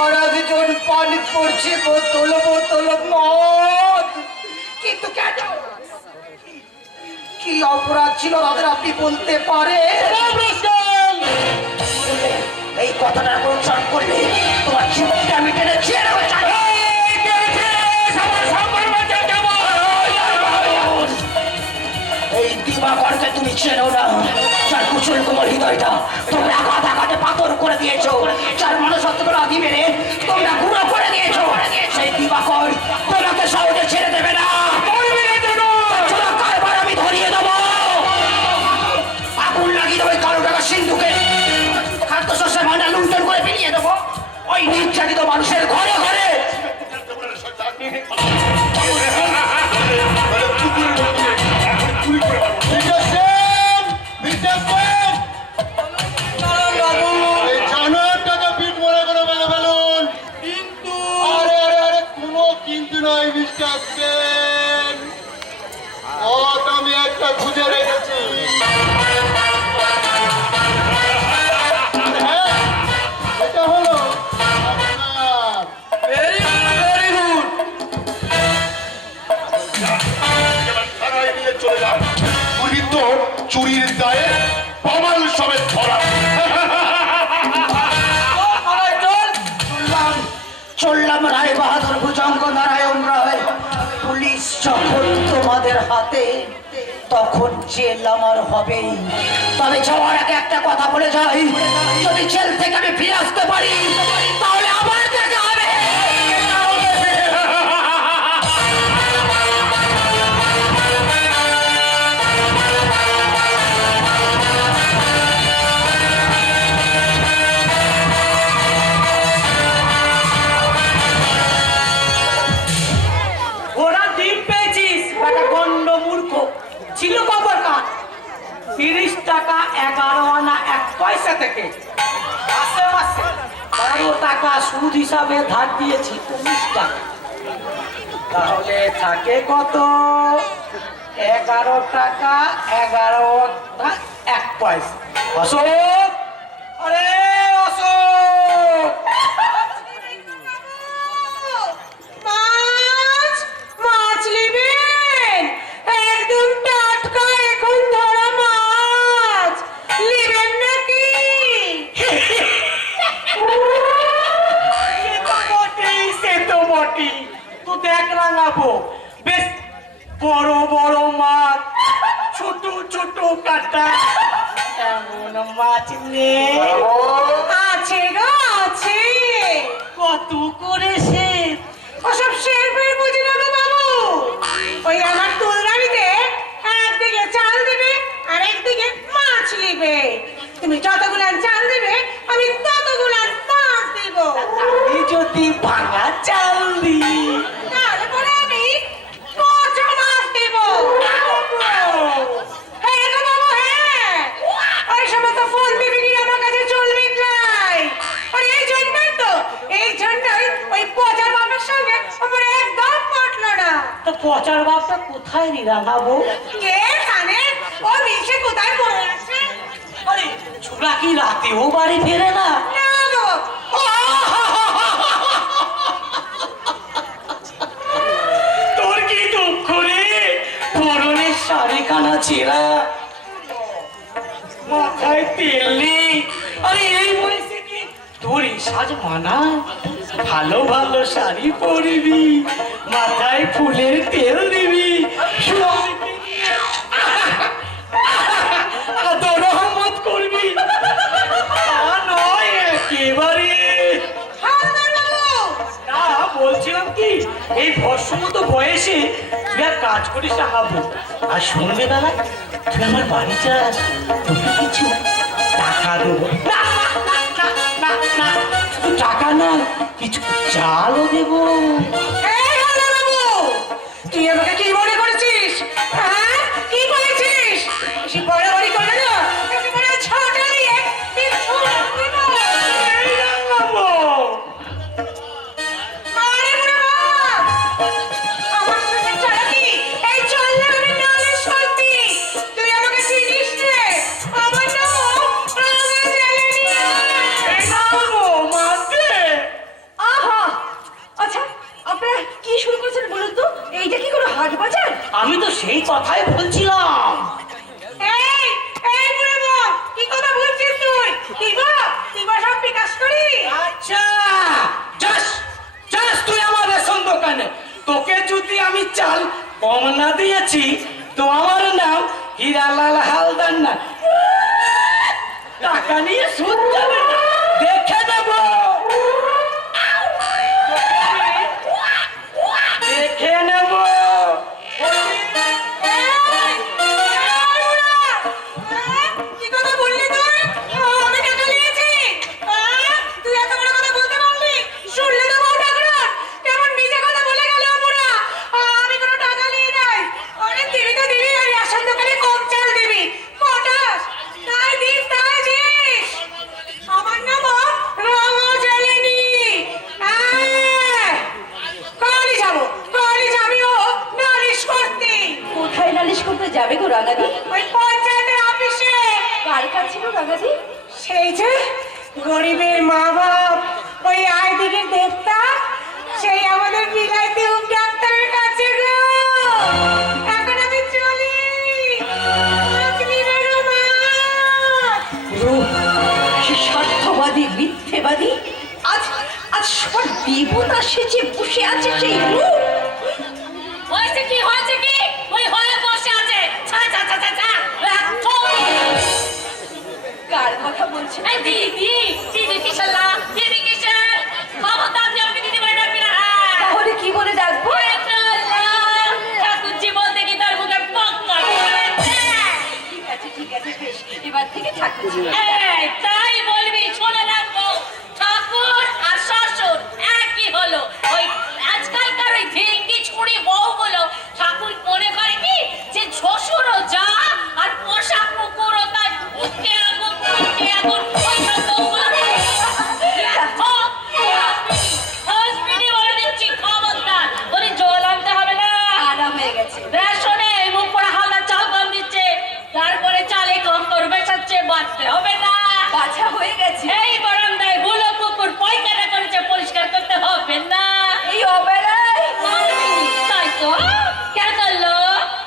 আর একজন পান করছে বোতল বোতল মদ। কিন্তু কেন? কি অপরাধ ছিল তাদের আপনি বলতে পারেন? এই কথাটা উচ্চারণ করলে তোমার জীবনটা আমি টেনে ছেড়ে এই দিবাকরকে তুমি চেনো না, যার কুচল কোমল হৃদয়টা তোমরা আঘাত আঘাতে পাথর করে দিয়েছো, যার মনসত্বগুলো আদি মেরে তোমরা গুঁড়ো করে দিয়েছো, সেই দিবাকর তোমাকে সহজে ছেড়ে দেবে না। চলো কারবার আমি ধরিয়ে দেবো, আগুন লাগিয়ে দেবো কালো টাকা সিন্ধুকে, খাদ্যশস্যের ভান্ডার লুণ্ঠন করে ফিরিয়ে দেবো ওই নির্যাতিত মানুষের ঘরে ঘরে। মিস্টার সেন, মিস্টার সেন, এই জানোয়ার টাকা পিঠ মনে করে বেঁধে ফেলুন। আরে আরে আরে, কোনো কিন্তু নয় মিস্টার সেন, আমি একটা খুঁজে রেখেছি। হ্যাঁ, এটা হলো আপনার। থানায় নিয়ে চলে যাও। তুই তো চুরির দায়ে প্রমাণ সমেত ধরা। চললাম রায় বাহাদুর ভুজঙ্গ নারায়ণ রায়। পুলিশ যখন তোমাদের হাতে, তখন জেল আমার হবেই। তবে যাওয়ার আগে একটা কথা বলে যাই, যদি জেল থেকে আমি ফিরে আসতে পারি তাহলে আবার দেখা হবে। ওরা ডিম পেয়েছিস, একটা গন্ড মূর্খ ছিল কবর কাঠ। 30 টাকা 11 আনা 1 পয়সা থেকে মাসে মাসে 12 টাকা সুদ হিসাবে ধার দিয়েছি 19 টাকা। তাহলে থাকে কত? 11 টাকা 11 আনা 1 পয়সা। অশোক, আরে অশোক, মাছ মাছ নেবেন? একদম টাটকা এখন ধরা মাছ নেবেন নাকি? সে তো বটেই। তো দেখ রাঙাবো, বেশ বড় বড় মাছ, ছোট ছোট কাটা, এমন মাছ নেই? আছে গো আছে। কত করে সে? ওসব শেরপের বুঝি না গো বাবু। ওই আমার তুলদারিতে একদিকে চাল দেবে আর একদিকে তুমি যতগুলান চাল দেবে আমি ততগুলান মাছ দিব। আমি যদি ভাঙা চাল দিই তারপরে আমি পচা মাছ দিব। হ্যাঁ গো বাবু, হ্যাঁ, ওই সমস্ত ফোন বিক্রি আমার কাছে চলবে নাই। আর এই জন্যই ওই পচা বাপের সঙ্গে আমার একদম পটলো না। তো পচার বাপটা কোথায় রাঙাবো? কে জানে ও মিশে কোথায় পড়ে আছে। আরে ছোড়া কি রাতেও বাড়ি ফেরে না? না গো, তোর কি দুঃখ রে? পরনের শাড়ি খানা ছেঁড়া, মাথায় তেল নেই। আরে এই বয়সে কি তোর এই সাজ মানা? ভালো ভালো শাড়ি পরবি, মাথায় ফুলের তেল দিবি, স্বামীকে নিয়ে আদর রহমত করবি। তা নয় একেবারে। হালদার বাবু, না, বলছিলাম কি এই ভর্ষমত বয়সে তুই আর কাজ করিস আহাবো। আর শুনবে বেলা তুই আমার বাড়ি যাস, তোকে কিছু টাকা দেবো। না, না, না, না, না, শুধু টাকা না, কিছু চালও দেবো। এই হালদার বাবু, তুই আমাকে কি মনে করেছিস? হ্যাঁ, কি বলেছিস? বেশি বড়াবড়ি করলে না একেবারে ছটা দিয়ে পিছু দিব। এই রাঙাবো। আরে বুড়ো বাপ, আমার সঙ্গে চালাকি, এই চললে আমি নালিশ করতি। তুই আমাকে চিনিস রে? আমার নাম রাঙা জেলেনি। এই রাঙাবো, মারতে। আহা, আচ্ছা আপনারা কি শুরু করেছেন বলুন তো? এইটা কি কোনো হাট বাজার? আমি তো সেই কথাই বলছিলাম। এই, এই বুড়ো বাপ, কি কথা বলছিস তুই? কি গো, তুই গো সব বিকাশ করি? আচ্ছা, যাস যাস তুই আমার রেশন দোকানে। তোকে যদি আমি চাল কম না দিয়েছি তো আমার নাম হীরালাল হালদার না। টাকা নিয়ে সুদ যাবে না, দেখে দেব। দেখে নেব। কি কথা বললি তুই? আমি টাকা নিয়েছি? তুই এত বড় কথা বলতে পারলি? শুনলে তো বউ ঠাকুরন কেমন নিজে কথা বলে গেল বুড়া। আমি কোনো টাকা নিয়ে নাই। আরে দিবি তো দিবি, আর রেশন দোকানে কম চাল দিবি। পটাশ তাই দিস, তাই দিস। আমার নাম রাঙা জেলেনি। কালই যাবো, কালই যাবিও নালিশ করতে। কোথায় নালিশ করতে যাবে গো রাঙাদি? ওই পঞ্চায়েতের অফিসে। কার কাছে গো রাঙাদি? সেই যে গরিবের মা বাপ, ওই আয় দিকে দেবতা, সেই আমাদের বিলাইতে ডাক্তারের কাছে গো। এখন আমি চলি। আসলি রে গো মা। সে স্বার্থবাদী মিথ্যেবাদী আজ আজ সব দেবতা সেজে বসে আছে সেই রূপ। হয়েছে কি ওই হয়ে বসে আছে। ছা ছা ছা ছা ছা কার কথা বলছেন? এই দিদি কিসের লা দিদি কিসের ক্ষমতা দিয়ে আমি দিদি বলে ডাকবি না। তাহলে কি বলে ডাকবো? ঠাকুরজি বলতে কি তার মুখে পক্কা করেছে। ঠিক আছে বেশ, এবার থেকে ঠাকুরজি। এই তাই বলবি, শুনে রাখবো ঠাকুর আর শ্বশুর একই হলো। ওই আজকালকার ওই ঢেঙ্গি ছুড়ি বউগুলো ঠাকুর মনে করে কি যে শ্বশুরও যা আর পোশাক কুকুরও তার বুকে আগুন ওই সব বউগুলো হসপিটালে বলে দিচ্ছি খবরদার, ওই জল আনতে হবে না। আরাম হয়ে গেছে। রেশনে মুখ পড়া হালদার চাল কম দিচ্ছে, তারপরে চালে কম করে বেচাচ্ছে, বাঁচতে হবে না। বাছা হয়ে গেছে। এই বারান্দায় বুলো কুকুর পয়খানা করেছে, পরিষ্কার করতে হবে না। এই অবেলায় তাই তো, কেন করলো?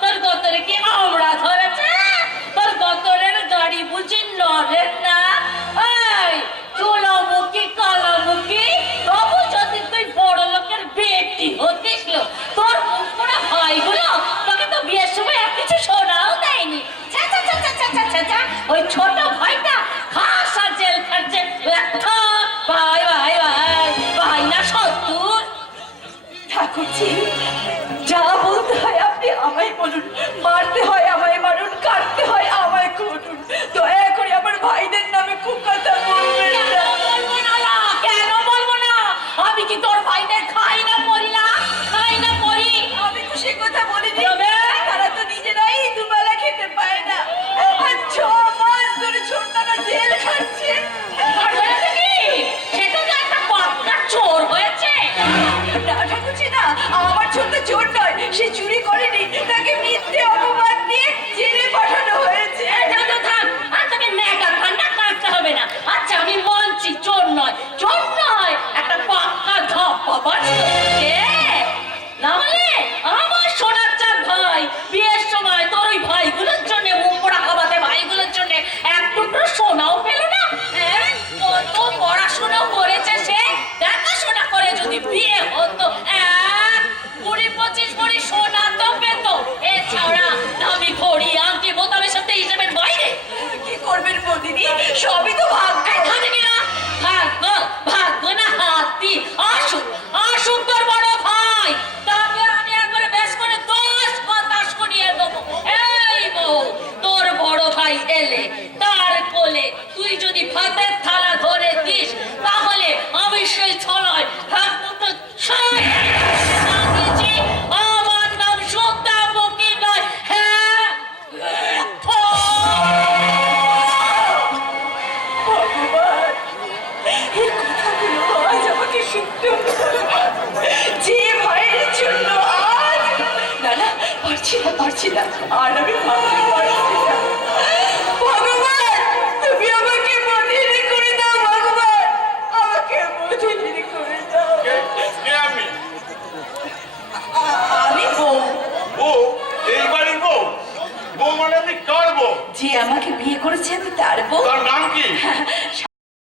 তোর গতরে কি আমরা ধরেছে? তোর গতরের গাড়ি বুঝি নড়ে না? এই চুলোমুখী কালোমুখী, তবু যদি তুই বড় লোকের বেটি হতিস, তোর মুখ পড়া ভাইগুলো তোকে তো বিয়ের সময় আর কিছু শোনাও দেয়নি। ছা ছা ছা ছা ছা ছা ছা ছা। ওই ছোট ভাইটা খাস আর জেল খাটছে। ভাই ভাই ভাই ভাই না সত্তর। ঠাকুরজি, যা বলতে হয় আপনি আমায় বলুন, মারতে হয় আমায় মারুন, কাটতে হয় আমায় কাটুন, দয়া করে আমার ভাইদের না পারছি না আর আমি ভাবতে পারছি না। ভগবান তুমি আমাকে মনে করে দাও, ভগবান আমাকে মনে করে দাও। আমি আমি বউ, বউ, এই বাড়ির বউ? বউ মানে আমি কার বউ? যে আমাকে বিয়ে করেছে আমি তার বউ। তার নাম কি?